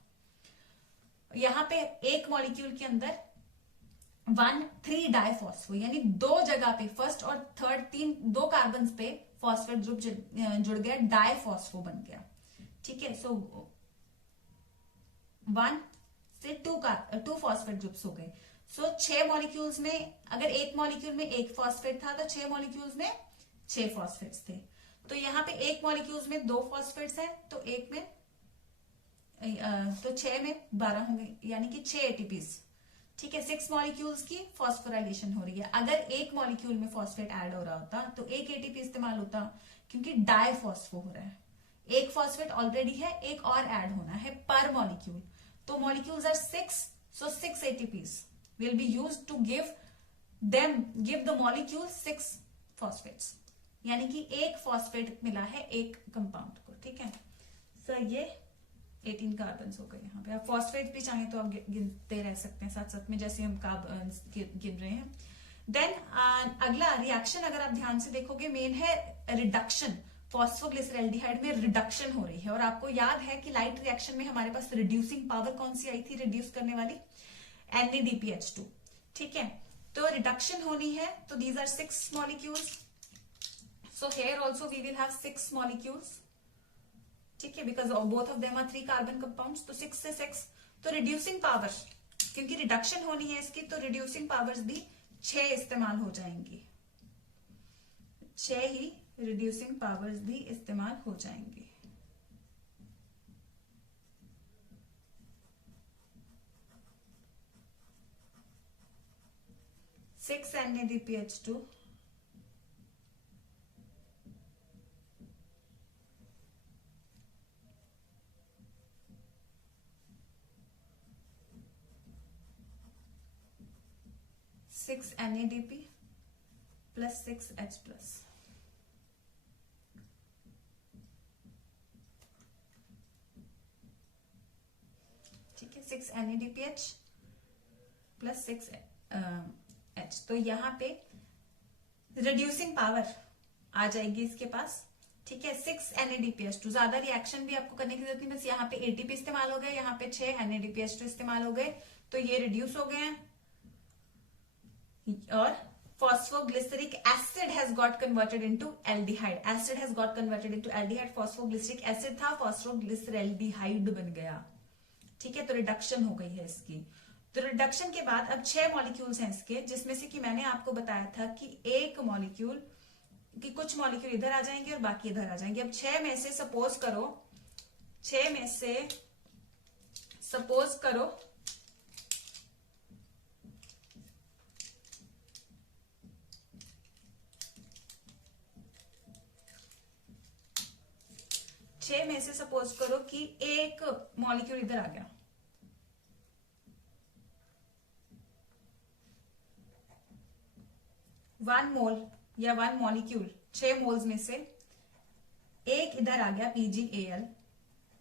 यहाँ पे एक मॉलिक्यूल के अंदर 1 3 डाइफॉस्फो, यानी 2 जगह पे फर्स्ट और थर्ड 2 कार्बन पे फॉस्फेट ग्रुप जुड़ गया, डाइफॉस्फो बन गया. ठीक है, सो 1 से 2 फॉस्फेट ग्रुप्स हो गए. सो 6 मॉलिक्यूल्स में अगर एक मॉलिक्यूल में एक फॉस्फेट था, तो 6 मॉलिक्यूल्स में 6 फॉस्फेट्स थे. तो यहाँ पे एक मॉलिक्यूल्स में 2 फॉस्फेट्स हैं, तो एक में तो 6 में 12 होंगे, यानी कि 6 एटीपीज. ठीक है, 6 मॉलिक्यूल्स की फॉस्फोराइलेशन हो रही है. अगर एक मॉलिक्यूल में फॉस्फेट ऐड हो रहा होता तो एक एटीपी इस्तेमाल होता, क्योंकि डाइफॉस्फो हो रहा है. एक फॉस्फेट ऑलरेडी है, एक और ऐड होना है पर मॉलिक्यूल. तो molecules are 6, so 6 ATPs will be used to give the molecule 6 phosphates, यानी कि एक फॉस्फेट मिला है एक कंपाउंड को. ठीक है, सो ये 18 कार्बन हो गए यहाँ पे। आप फॉस्फेट भी चाहें तो आप गिनते रह सकते हैं साथ साथ में, जैसे हम कार्बन गिन रहे हैं। देन अगला रिएक्शन अगर आप ध्यान से देखोगे मेन है रिडक्शन। फॉस्फोग्लिसरैल्डिहाइड में रिडक्शन हो रही है, और आपको याद है कि लाइट रिएक्शन में हमारे पास रिड्यूसिंग पावर कौन सी आई थी रिड्यूस करने वाली, NADPH2। ठीक है, तो रिडक्शन होनी है, तो these are 6 molecules. So here also we will have 6 molecules. ठीक है, because both of them are 3 carbon compounds, तो 6 से 6। तो रिड्यूसिंग पावर, क्योंकि रिडक्शन होनी है इसकी, तो रिड्यूसिंग पावर्स भी 6 इस्तेमाल हो जाएंगी। 6 ही रिड्यूसिंग पावर्स भी इस्तेमाल हो जाएंगी। Six NADPH2 6 NADP plus 6 H plus. ठीक है, 6 NADPH प्लस 6 H। तो यहाँ पे रिड्यूसिंग पावर आ जाएगी इसके पास। ठीक है, 6 NADPH2, ज्यादा रिएक्शन भी आपको करने की जरूरत नहीं, बस यहाँ पे ATP इस्तेमाल हो गए, यहाँ पे 6 NADPH2 इस्तेमाल हो गए, तो ये रिड्यूस हो गए हैं। और phosphoglyceric acid has got converted into aldehyde. Acid has got converted into aldehyde. Phosphoglyceric acid था, फॉस्फोग्लिसरैल्डिहाइड बन गया। ठीक है, तो रिडक्शन हो गई है इसकी। तो रिडक्शन के बाद अब 6 मॉलिक्यूल्स हैं इसके, जिसमें से कि मैंने आपको बताया था कि एक मॉलिक्यूल कि कुछ मॉलिक्यूल इधर आ जाएंगे और बाकी इधर आ जाएंगे। अब 6 में से सपोज करो, 6 में से सपोज करो सपोज करो कि एक मॉलिक्यूल इधर आ गया, वन मोल या वन मॉलिक्यूल, 6 मोल्स में से एक इधर आ गया PgAl।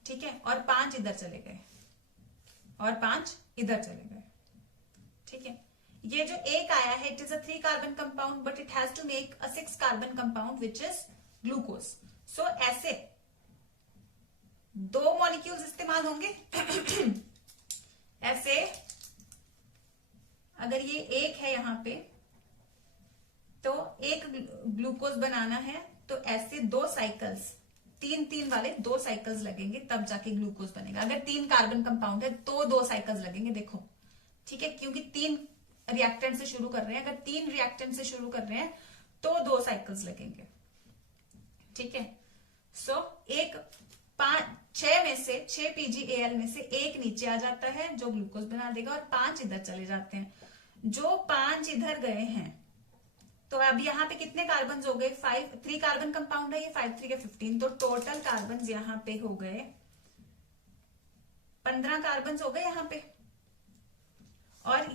ठीक है, और 5 इधर चले गए और 5 इधर चले गए। ठीक है, ये जो एक आया है it is a 3 carbon compound, but it has to make a 6 carbon compound which is glucose. So ऐसे 2 मॉलिक्यूल्स इस्तेमाल होंगे। ऐसे अगर ये एक है यहां पे, तो एक ग्लूकोज बनाना है, तो ऐसे 2 साइकिल्स, 3 वाले 2 साइकिल्स लगेंगे, तब जाके ग्लूकोज बनेगा। अगर 3 कार्बन कंपाउंड है तो 2 साइकिल्स लगेंगे, देखो। ठीक है, क्योंकि 3 रिएक्टेंट से शुरू कर रहे हैं, अगर 3 रिएक्टेंट से शुरू कर रहे हैं तो 2 साइकिल्स लगेंगे। ठीक है, सो 6 में से 6 PgAl में से एक नीचे आ जाता है जो ग्लूकोज बना देगा, और 5 इधर चले जाते हैं। जो 5 इधर गए हैं, तो अब यहाँ पे कितने कार्बन हो गए, 3 कार्बन कंपाउंड है ये, 5 3 के 15, तो टोटल कार्बन यहाँ पे हो गए 15 कार्बन हो गए यहाँ पे। और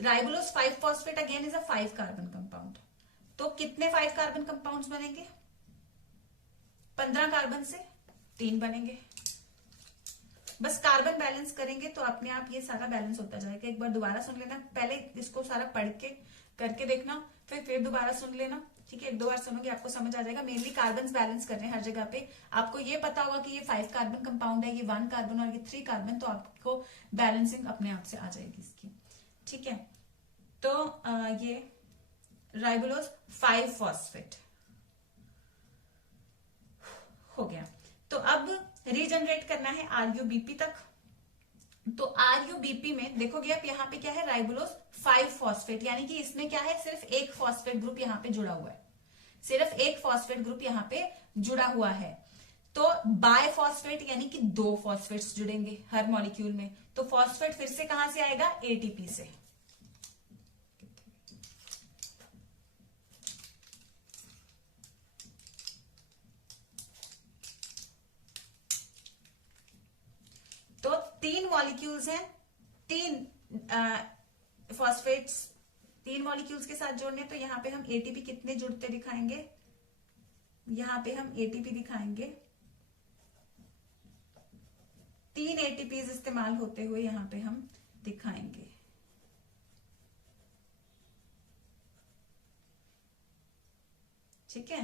राइबोलोज 5 phosphate again is a 5 carbon compound, तो कितने 5 कार्बन कंपाउंड्स बनेंगे, 15 कार्बन से 3 बनेंगे। बस कार्बन बैलेंस करेंगे तो अपने आप ये सारा बैलेंस होता जाएगा। एक बार दोबारा सुन लेना, पहले इसको सारा पढ़ के करके देखना, फिर दोबारा सुन लेना। ठीक है, 1 2 बार सुनोगे आपको समझ आ जाएगा। मेनली कार्बन बैलेंस कर रहे हैं हर जगह पे। आपको ये पता होगा कि ये 5 कार्बन कंपाउंड है, ये 1 कार्बन और ये 3 कार्बन, तो आपको बैलेंसिंग अपने आप से आ जाएगी इसकी। ठीक है, तो ये राइबोलोज 5 फॉस्फेट हो गया। तो अब रीजनरेट करना है RUBP तक। तो RUBP में देखोगे आप यहाँ पे क्या है, राइबोलोज 5 फॉस्फेट, यानी कि इसमें क्या है, सिर्फ एक फॉस्फेट ग्रुप यहाँ पे जुड़ा हुआ है, सिर्फ एक फॉस्फेट ग्रुप यहाँ पे जुड़ा हुआ है। तो बाय फॉस्फेट यानी कि 2 फॉस्फेट्स जुड़ेंगे हर मॉलिक्यूल में। तो फॉस्फेट फिर से कहां से आएगा, ATP से। तो 3 मॉलिक्यूल्स हैं, 3 फॉस्फेट्स 3 मॉलिक्यूल्स के साथ जोड़ने, तो यहां पे हम ATP कितने जुड़ते दिखाएंगे, यहां पे हम ATP दिखाएंगे 3 एटीपीज इस्तेमाल होते हुए यहाँ पे हम दिखाएंगे। ठीक है,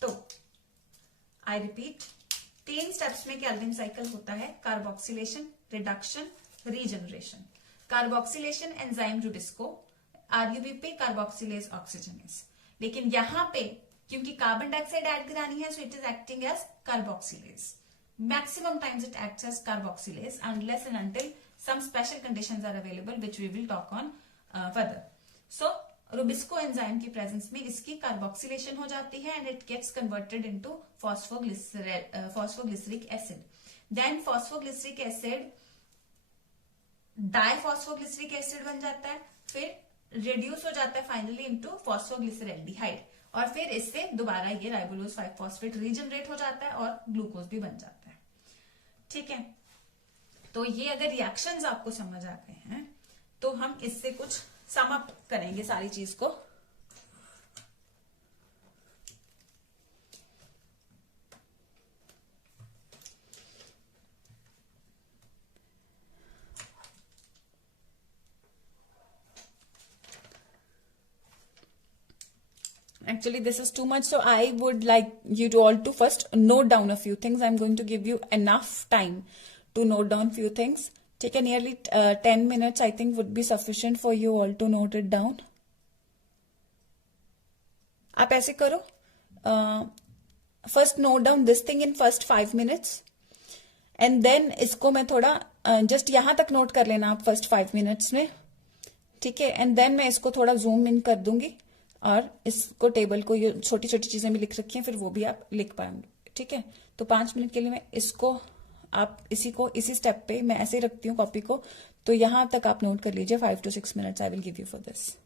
तो आई रिपीट, 3 स्टेप्स में कैल्विन साइकिल होता है, carboxylation, reduction, regeneration. Carboxylation enzyme rubisco, RUBP carboxylase oxygenase. लेकिन यहां पे क्योंकि कार्बन डाइऑक्साइड ऐड करानी है, so it is acting as carboxylase. Maximum times it acts as carboxylase unless and until some special conditions are available which we will talk on further. So rubisco enzyme की presence में इसकी carboxylation हो जाती है and it gets converted into phosphoglyceric acid. Then phosphoglyceric acid diphosphoglyceric acid बन जाता है, फिर रिड्यूस हो जाता है फाइनली इनटू फॉस्फोग्लिसरैल्डिहाइड, और फिर इससे दोबारा ये राइबोलोज 5 फॉस्फेट रीजनरेट हो जाता है और ग्लूकोज भी बन जाता है। ठीक है, तो ये अगर रिएक्शंस आपको समझ आ गए हैं तो हम इससे कुछ सम अप करेंगे सारी चीज को। Actually, this is too much, so I would like you to all to first note down a few things. I'm going to give you enough time to note down few things. Take a nearly 10 minutes, I think, would be sufficient for you all to note it down. आप ऐसे करो, first note down this thing in first 5 minutes and then इसको मैं थोड़ा just यहां तक note कर लेना आप फर्स्ट 5 मिनट्स में। ठीक है, एंड देन मैं इसको थोड़ा जूम इन कर दूंगी और इसको टेबल को ये छोटी छोटी चीजें भी लिख रखी हैं, फिर वो भी आप लिख पाएंगे। ठीक है, तो 5 मिनट के लिए मैं इसको आप इसी स्टेप पे मैं ऐसे ही रखती हूँ कॉपी को, तो यहां तक आप नोट कर लीजिए। 5 to 6 minutes I will give you for this.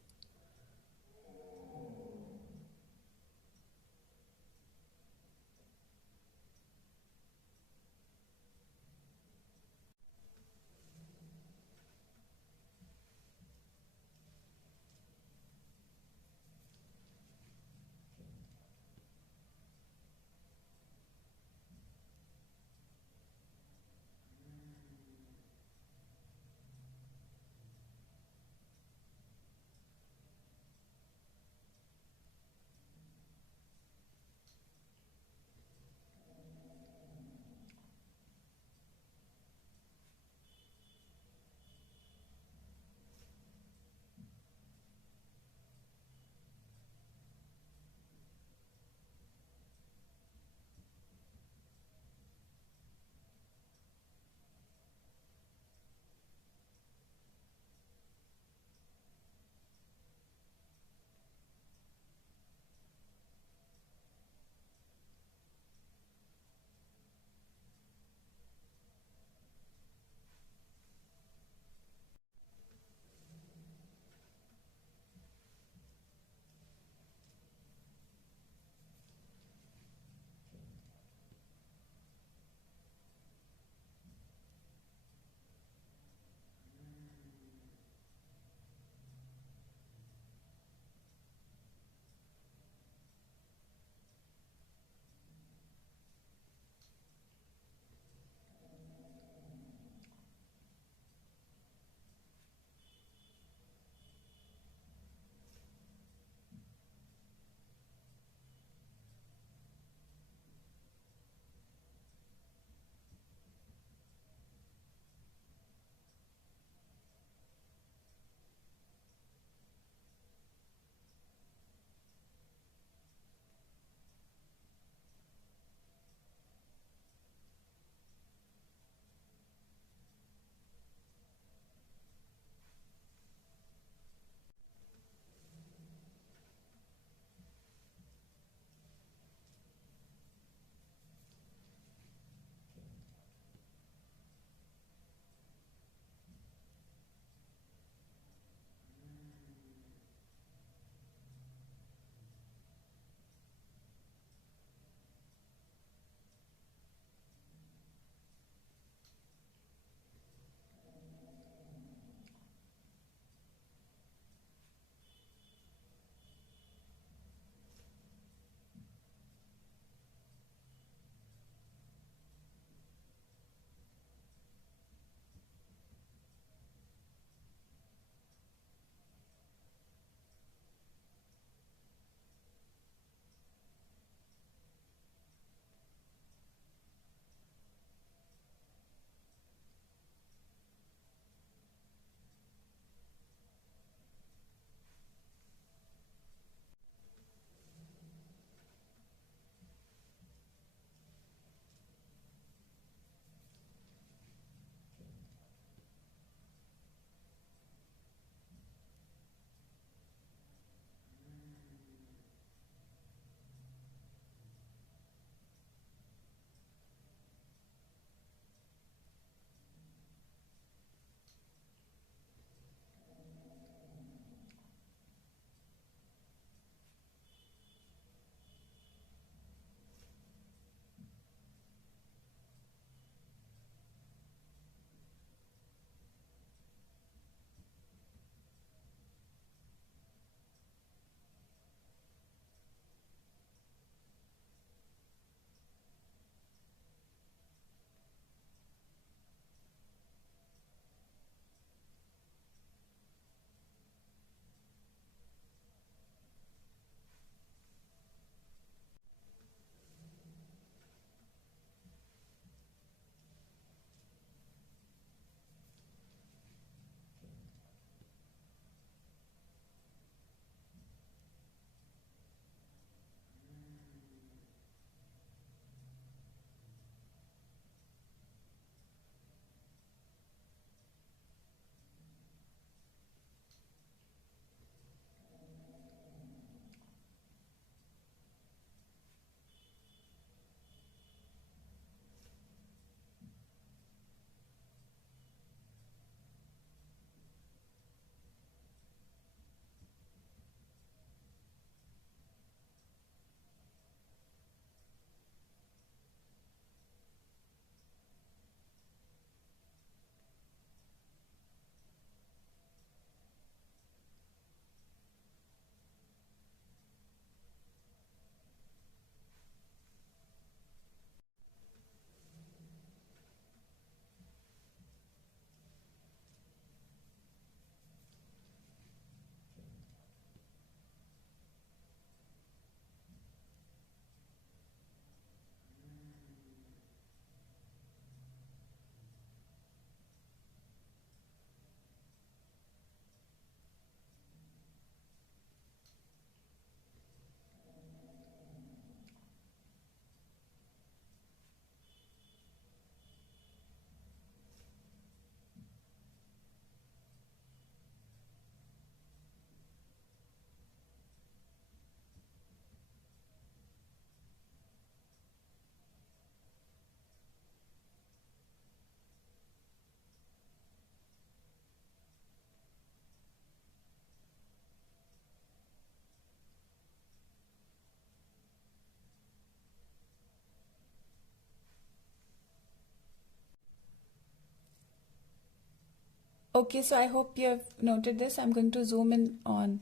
Okay, so I hope you have noted this. I'm going to zoom in on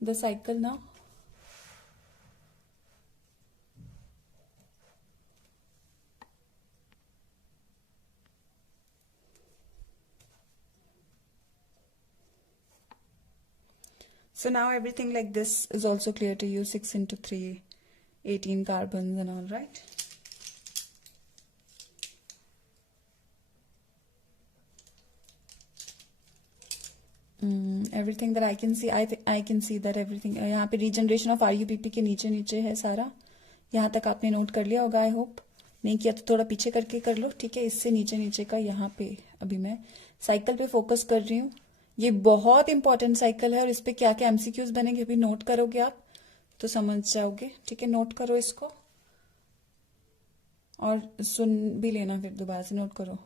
the cycle now. So now everything like this is also clear to you. 6 into 3, 18 carbons and all, right? Everything that I can see, I can see that everything यहाँ पे regeneration of RUPP के नीचे नीचे है सारा. यहाँ तक आपने नोट कर लिया होगा, आई होप. नहीं किया तो थोड़ा पीछे करके कर लो, ठीक है. इससे नीचे नीचे का यहाँ पे अभी मैं साइकिल पे फोकस कर रही हूँ. ये बहुत इंपॉर्टेंट साइकिल है और इस पे क्या क्या MCQs बनेंगे अभी नोट करोगे आप तो समझ जाओगे, ठीक है. नोट करो इसको और सुन भी लेना, फिर दोबारा से नोट करो.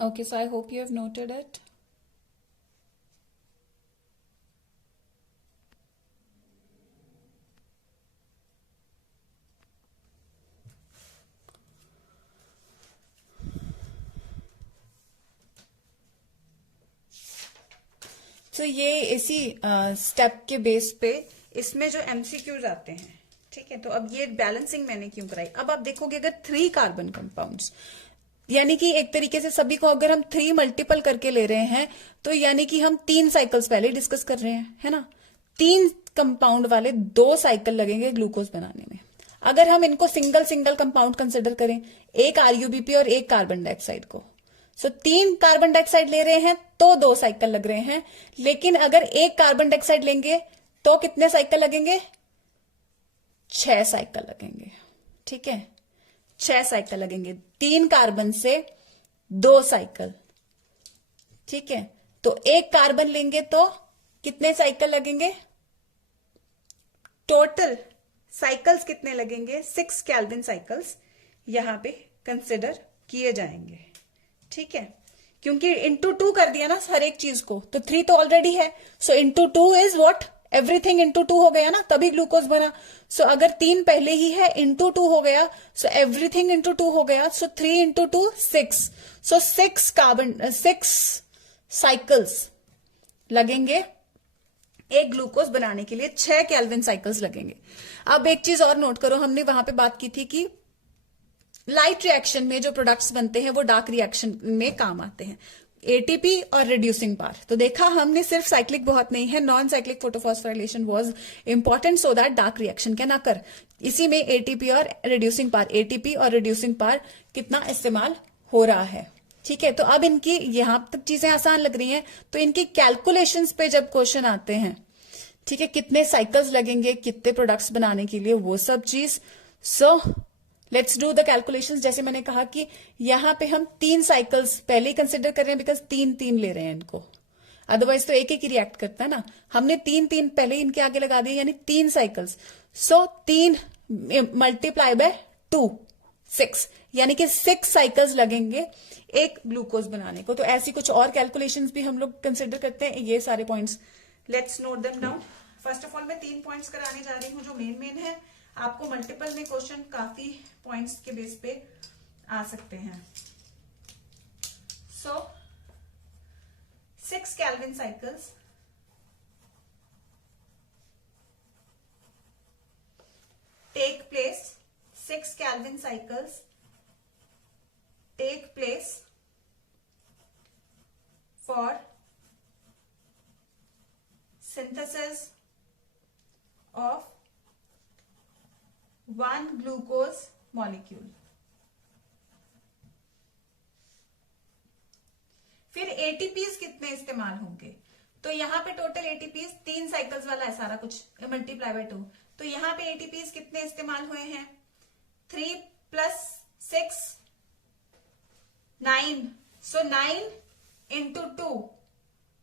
Okay, so I hope you have noted it. तो ये इसी स्टेप के बेस पे इसमें जो एमसीक्यूज आते हैं, ठीक है। तो अब ये बैलेंसिंग मैंने क्यों कराई, अब आप देखोगे अगर 3 कार्बन कंपाउंड्स, यानी कि एक तरीके से सभी को अगर हम 3 मल्टीपल करके ले रहे हैं तो यानी कि हम 3 साइकिल्स पहले डिस्कस कर रहे हैं, है ना। 3 कंपाउंड वाले 2 साइकिल लगेंगे ग्लूकोज बनाने में। अगर हम इनको सिंगल सिंगल कंपाउंड कंसिडर करें, एक आरयूबीपी और एक कार्बन डाइऑक्साइड को, सो 3 कार्बन डाइऑक्साइड ले रहे हैं तो 2 साइकिल लग रहे हैं। लेकिन अगर एक कार्बन डाइऑक्साइड लेंगे तो कितने साइकिल लगेंगे, 6 साइकिल लगेंगे, ठीक है। 6 साइकिल लगेंगे, 3 कार्बन से 2 साइकिल, ठीक है। तो एक कार्बन लेंगे तो कितने साइकिल लगेंगे, टोटल साइकिल्स कितने लगेंगे, 6 केल्विन साइकिल्स यहां पे कंसिडर किए जाएंगे, ठीक है। क्योंकि इंटू 2 कर दिया ना हर एक चीज को, तो 3 तो ऑलरेडी है, so into 2 is what, everything into 2 हो गया ना, तभी ग्लूकोज बना। सो अगर 3 पहले ही है, इंटू 2 हो गया, सो एवरीथिंग इंटू 2 हो गया, सो 3 इंटू 2 6, सो 6 साइकिल्स लगेंगे एक ग्लूकोज बनाने के लिए, 6 केल्विन साइकिल्स लगेंगे। अब एक चीज और नोट करो, हमने वहां पे बात की थी कि लाइट रिएक्शन में जो प्रोडक्ट्स बनते हैं वो डार्क रिएक्शन में काम आते हैं, एटीपी और रिड्यूसिंग पार। तो देखा हमने सिर्फ साइक्लिक बहुत नहीं है, non cyclic photophosphorylation was important so that dark reaction can occur. इसी में एटीपी और रिड्यूसिंग पार, एटीपी और रिड्यूसिंग पार कितना इस्तेमाल हो रहा है, ठीक है। तो अब इनकी यहां तक चीजें आसान लग रही हैं, तो इनकी कैलकुलेशंस पे जब क्वेश्चन आते हैं, ठीक है, कितने साइकिल्स लगेंगे कितने प्रोडक्ट्स बनाने के लिए, वो सब चीज। So let's do the calculations. जैसे मैंने कहा कि यहां पे हम 3 साइकिल्स पहले ही कंसिडर कर रहे हैं, बिकॉज 3 ले रहे हैं इनको, अदरवाइज तो एक ही रिएक्ट करता है ना। हमने 3 पहले ही इनके आगे लगा दिए, यानी 3 साइकिल्स। सो 3 मल्टीप्लाई बाय 2, 6, यानी कि 6 साइकिल्स लगेंगे एक ग्लूकोज बनाने को। तो ऐसी कुछ और कैलकुलेशंस भी हम लोग कंसिडर करते हैं। ये सारे points let's note them down. First of all मैं 3 पॉइंट्स कराने जा रही हूँ जो मेन है। आपको मल्टीपल में क्वेश्चन काफी पॉइंट्स के बेस पे आ सकते हैं। So 6 Calvin cycles take place, 6 Calvin cycles take place for synthesis of 1 glucose molecule। फिर एटीपीज कितने इस्तेमाल होंगे, तो यहां पे टोटल एटीपीज 3 साइकिल्स वाला है सारा कुछ, मल्टीप्लाई बाय 2। तो यहां पे एटीपीज कितने इस्तेमाल हुए हैं, 3 + 6 9, सो 9 × 2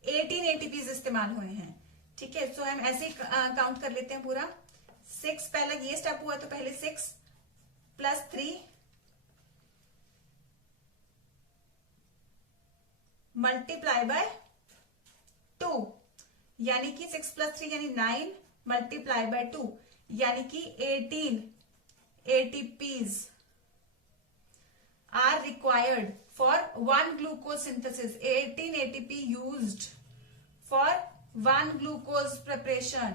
18 एटीपीज इस्तेमाल हुए हैं, ठीक है। सो हम ऐसे काउंट कर लेते हैं पूरा। 6 पहला ये स्टेप हुआ, तो पहले 6 + 3 मल्टीप्लाई बाय 2, यानी कि 6 + 3 यानी 9 मल्टीप्लाई बाय 2, यानी कि 18 ATPs are required for 1 glucose synthesis। 18 ATP used for 1 glucose preparation।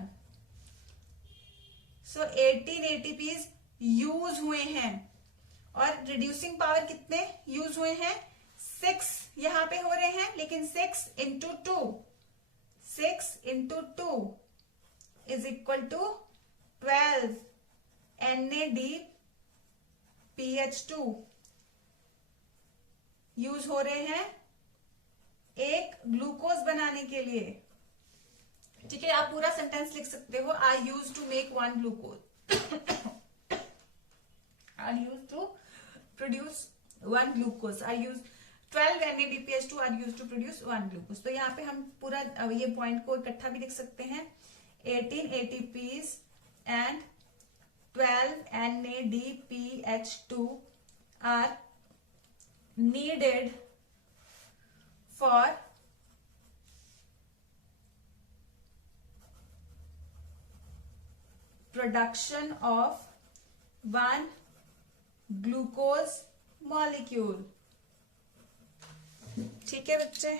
So 18 ATPs use हुए हैं, और रिड्यूसिंग पावर कितने यूज हुए हैं, 6 यहां पे हो रहे हैं, लेकिन 6 × 2, 6 × 2 is equal to 12 NADPH2 use हो रहे हैं एक ग्लूकोज बनाने के लिए, ठीक है। आप पूरा सेंटेंस लिख सकते हो, I use to make 1 glucose, I use to produce 1 glucose, I use 12 NADPH2 are use to produce 1 glucose. तो यहाँ पे हम पूरा ये पॉइंट को इकट्ठा भी लिख सकते हैं, 18 ATPs and 12 NADPH2 are needed for production of one glucose molecule. ठीक है बच्चे?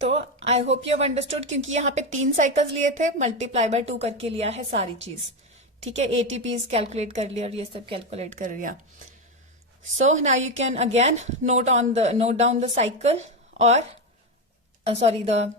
तो I hope you have understood, क्योंकि यहाँ पे 3 साइकिल्स लिए थे, मल्टीप्लाई बाय 2 करके लिया है सारी चीज. ठीक है, एटीपीज कैलकुलेट कर लिया और ये सब कैलकुलेट कर लिया. So now you can again note down the cycle और sorry the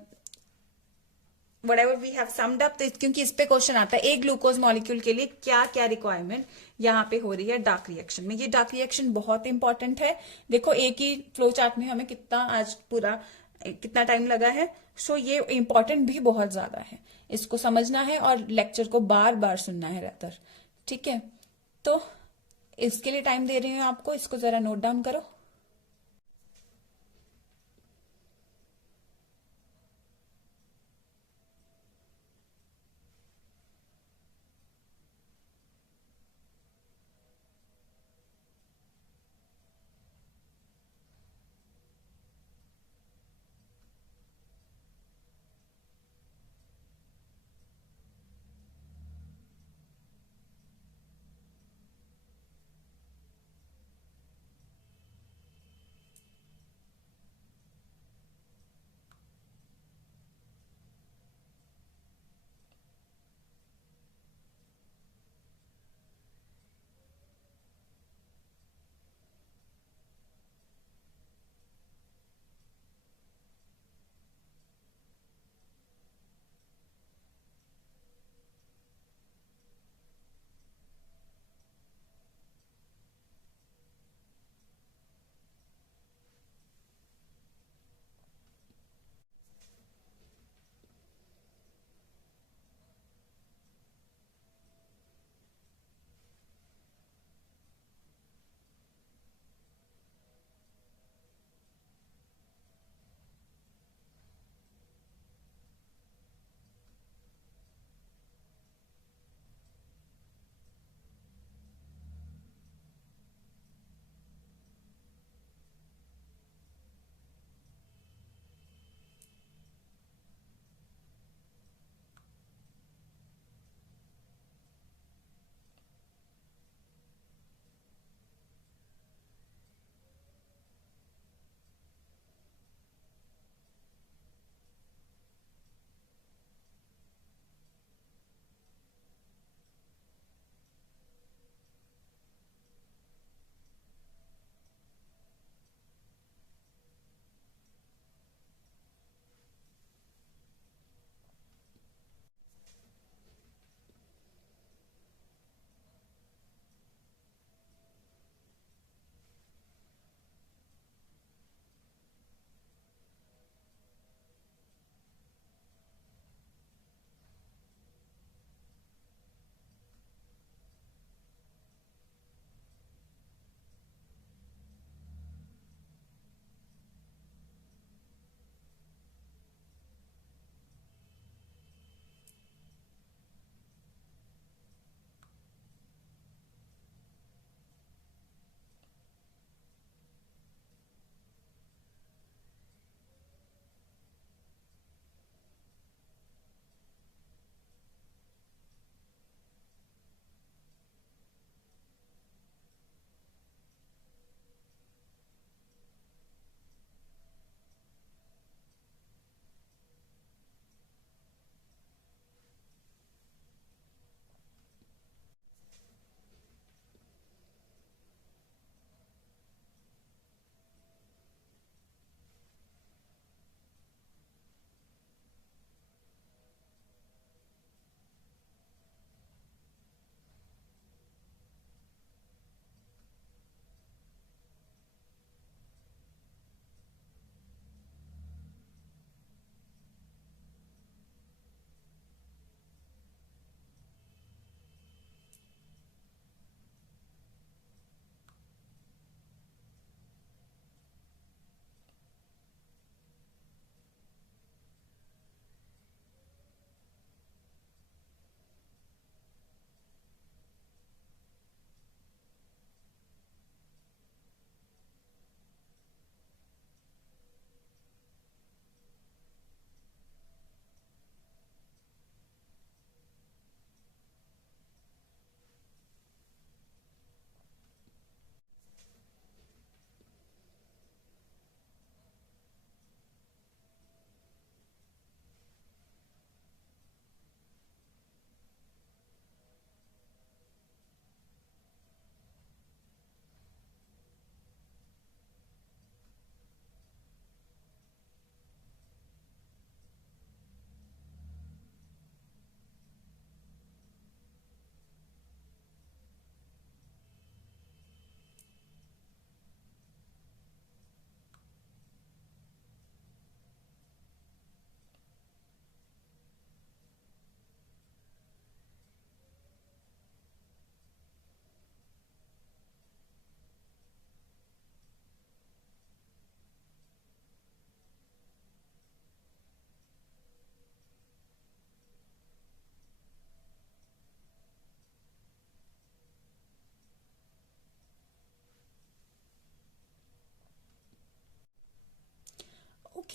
whatever we have summed up. तो क्योंकि इस पे क्वेश्चन आता है एक ग्लूकोज मॉलिक्यूल के लिए क्या क्या रिक्वायरमेंट यहाँ पे हो रही है डार्क रिएक्शन में. ये डार्क रिएक्शन बहुत इंपॉर्टेंट है. देखो एक ही फ्लो चार्ट में हमें कितना टाइम लगा है. सो ये इंपॉर्टेंट भी बहुत ज्यादा है, इसको समझना है और लेक्चर को बार बार सुनना है रहता. ठीक है, तो इसके लिए टाइम दे रही हूँ आपको, इसको जरा नोट डाउन करो.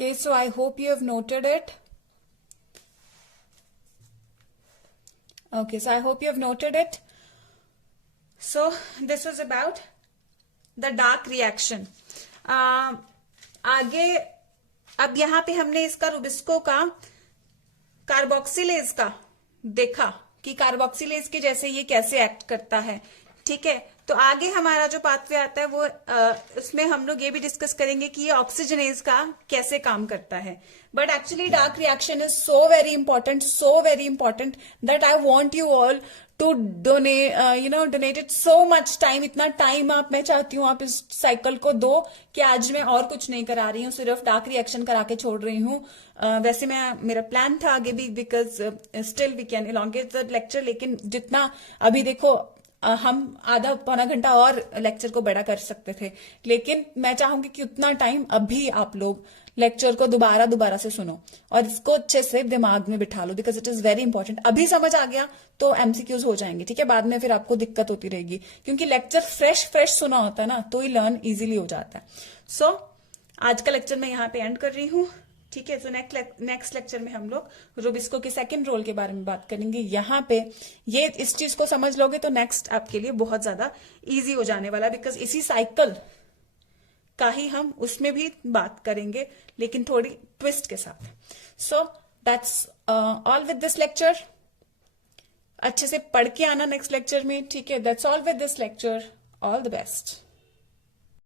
Okay, so I hope you have noted it. Okay, so I hope you have noted it. So this was about the dark reaction. आगे अब यहां पे हमने इसका रुबिस्को का कार्बोक्सिलेज का देखा कि कार्बोक्सिलेज के जैसे ये कैसे एक्ट करता है, ठीक है। तो आगे हमारा जो पाथवे आता है वो उसमें हम लोग ये भी डिस्कस करेंगे कि ये ऑक्सीजनेज का कैसे काम करता है। But actually dark reaction is so very important that I want you all to donated so much time. इतना टाइम मैं चाहती हूँ आप इस साइकिल को दो कि आज मैं और कुछ नहीं करा रही हूँ, सिर्फ डार्क रिएक्शन करा के छोड़ रही हूँ। वैसे मेरा प्लान था आगे भी, because still we can elongate the lecture, लेकिन जितना अभी देखो हम आधा पौना घंटा और लेक्चर को बड़ा कर सकते थे, लेकिन मैं चाहूंगी कि उतना टाइम अभी आप लोग लेक्चर को दोबारा से सुनो और इसको अच्छे से दिमाग में बिठा लो, because it is very important. अभी समझ आ गया तो एमसीक्यूज हो जाएंगे, ठीक है। बाद में फिर आपको दिक्कत होती रहेगी, क्योंकि लेक्चर फ्रेश सुना होता है ना, तो ही लर्न इजीली हो जाता है। सो आज का लेक्चर मैं यहाँ पे एंड कर रही हूँ, ठीक है। सो नेक्स्ट लेक्चर में हम लोग रुबिस्को के सेकंड रोल के बारे में बात करेंगे। यहाँ पे ये इस चीज को समझ लोगे तो नेक्स्ट आपके लिए बहुत ज्यादा इजी हो जाने वाला, बिकॉज इसी साइकिल का ही हम उसमें भी बात करेंगे, लेकिन थोड़ी ट्विस्ट के साथ। So that's all with this lecture. अच्छे से पढ़ के आना नेक्स्ट लेक्चर में, ठीक है। That's all with this lecture. All the best.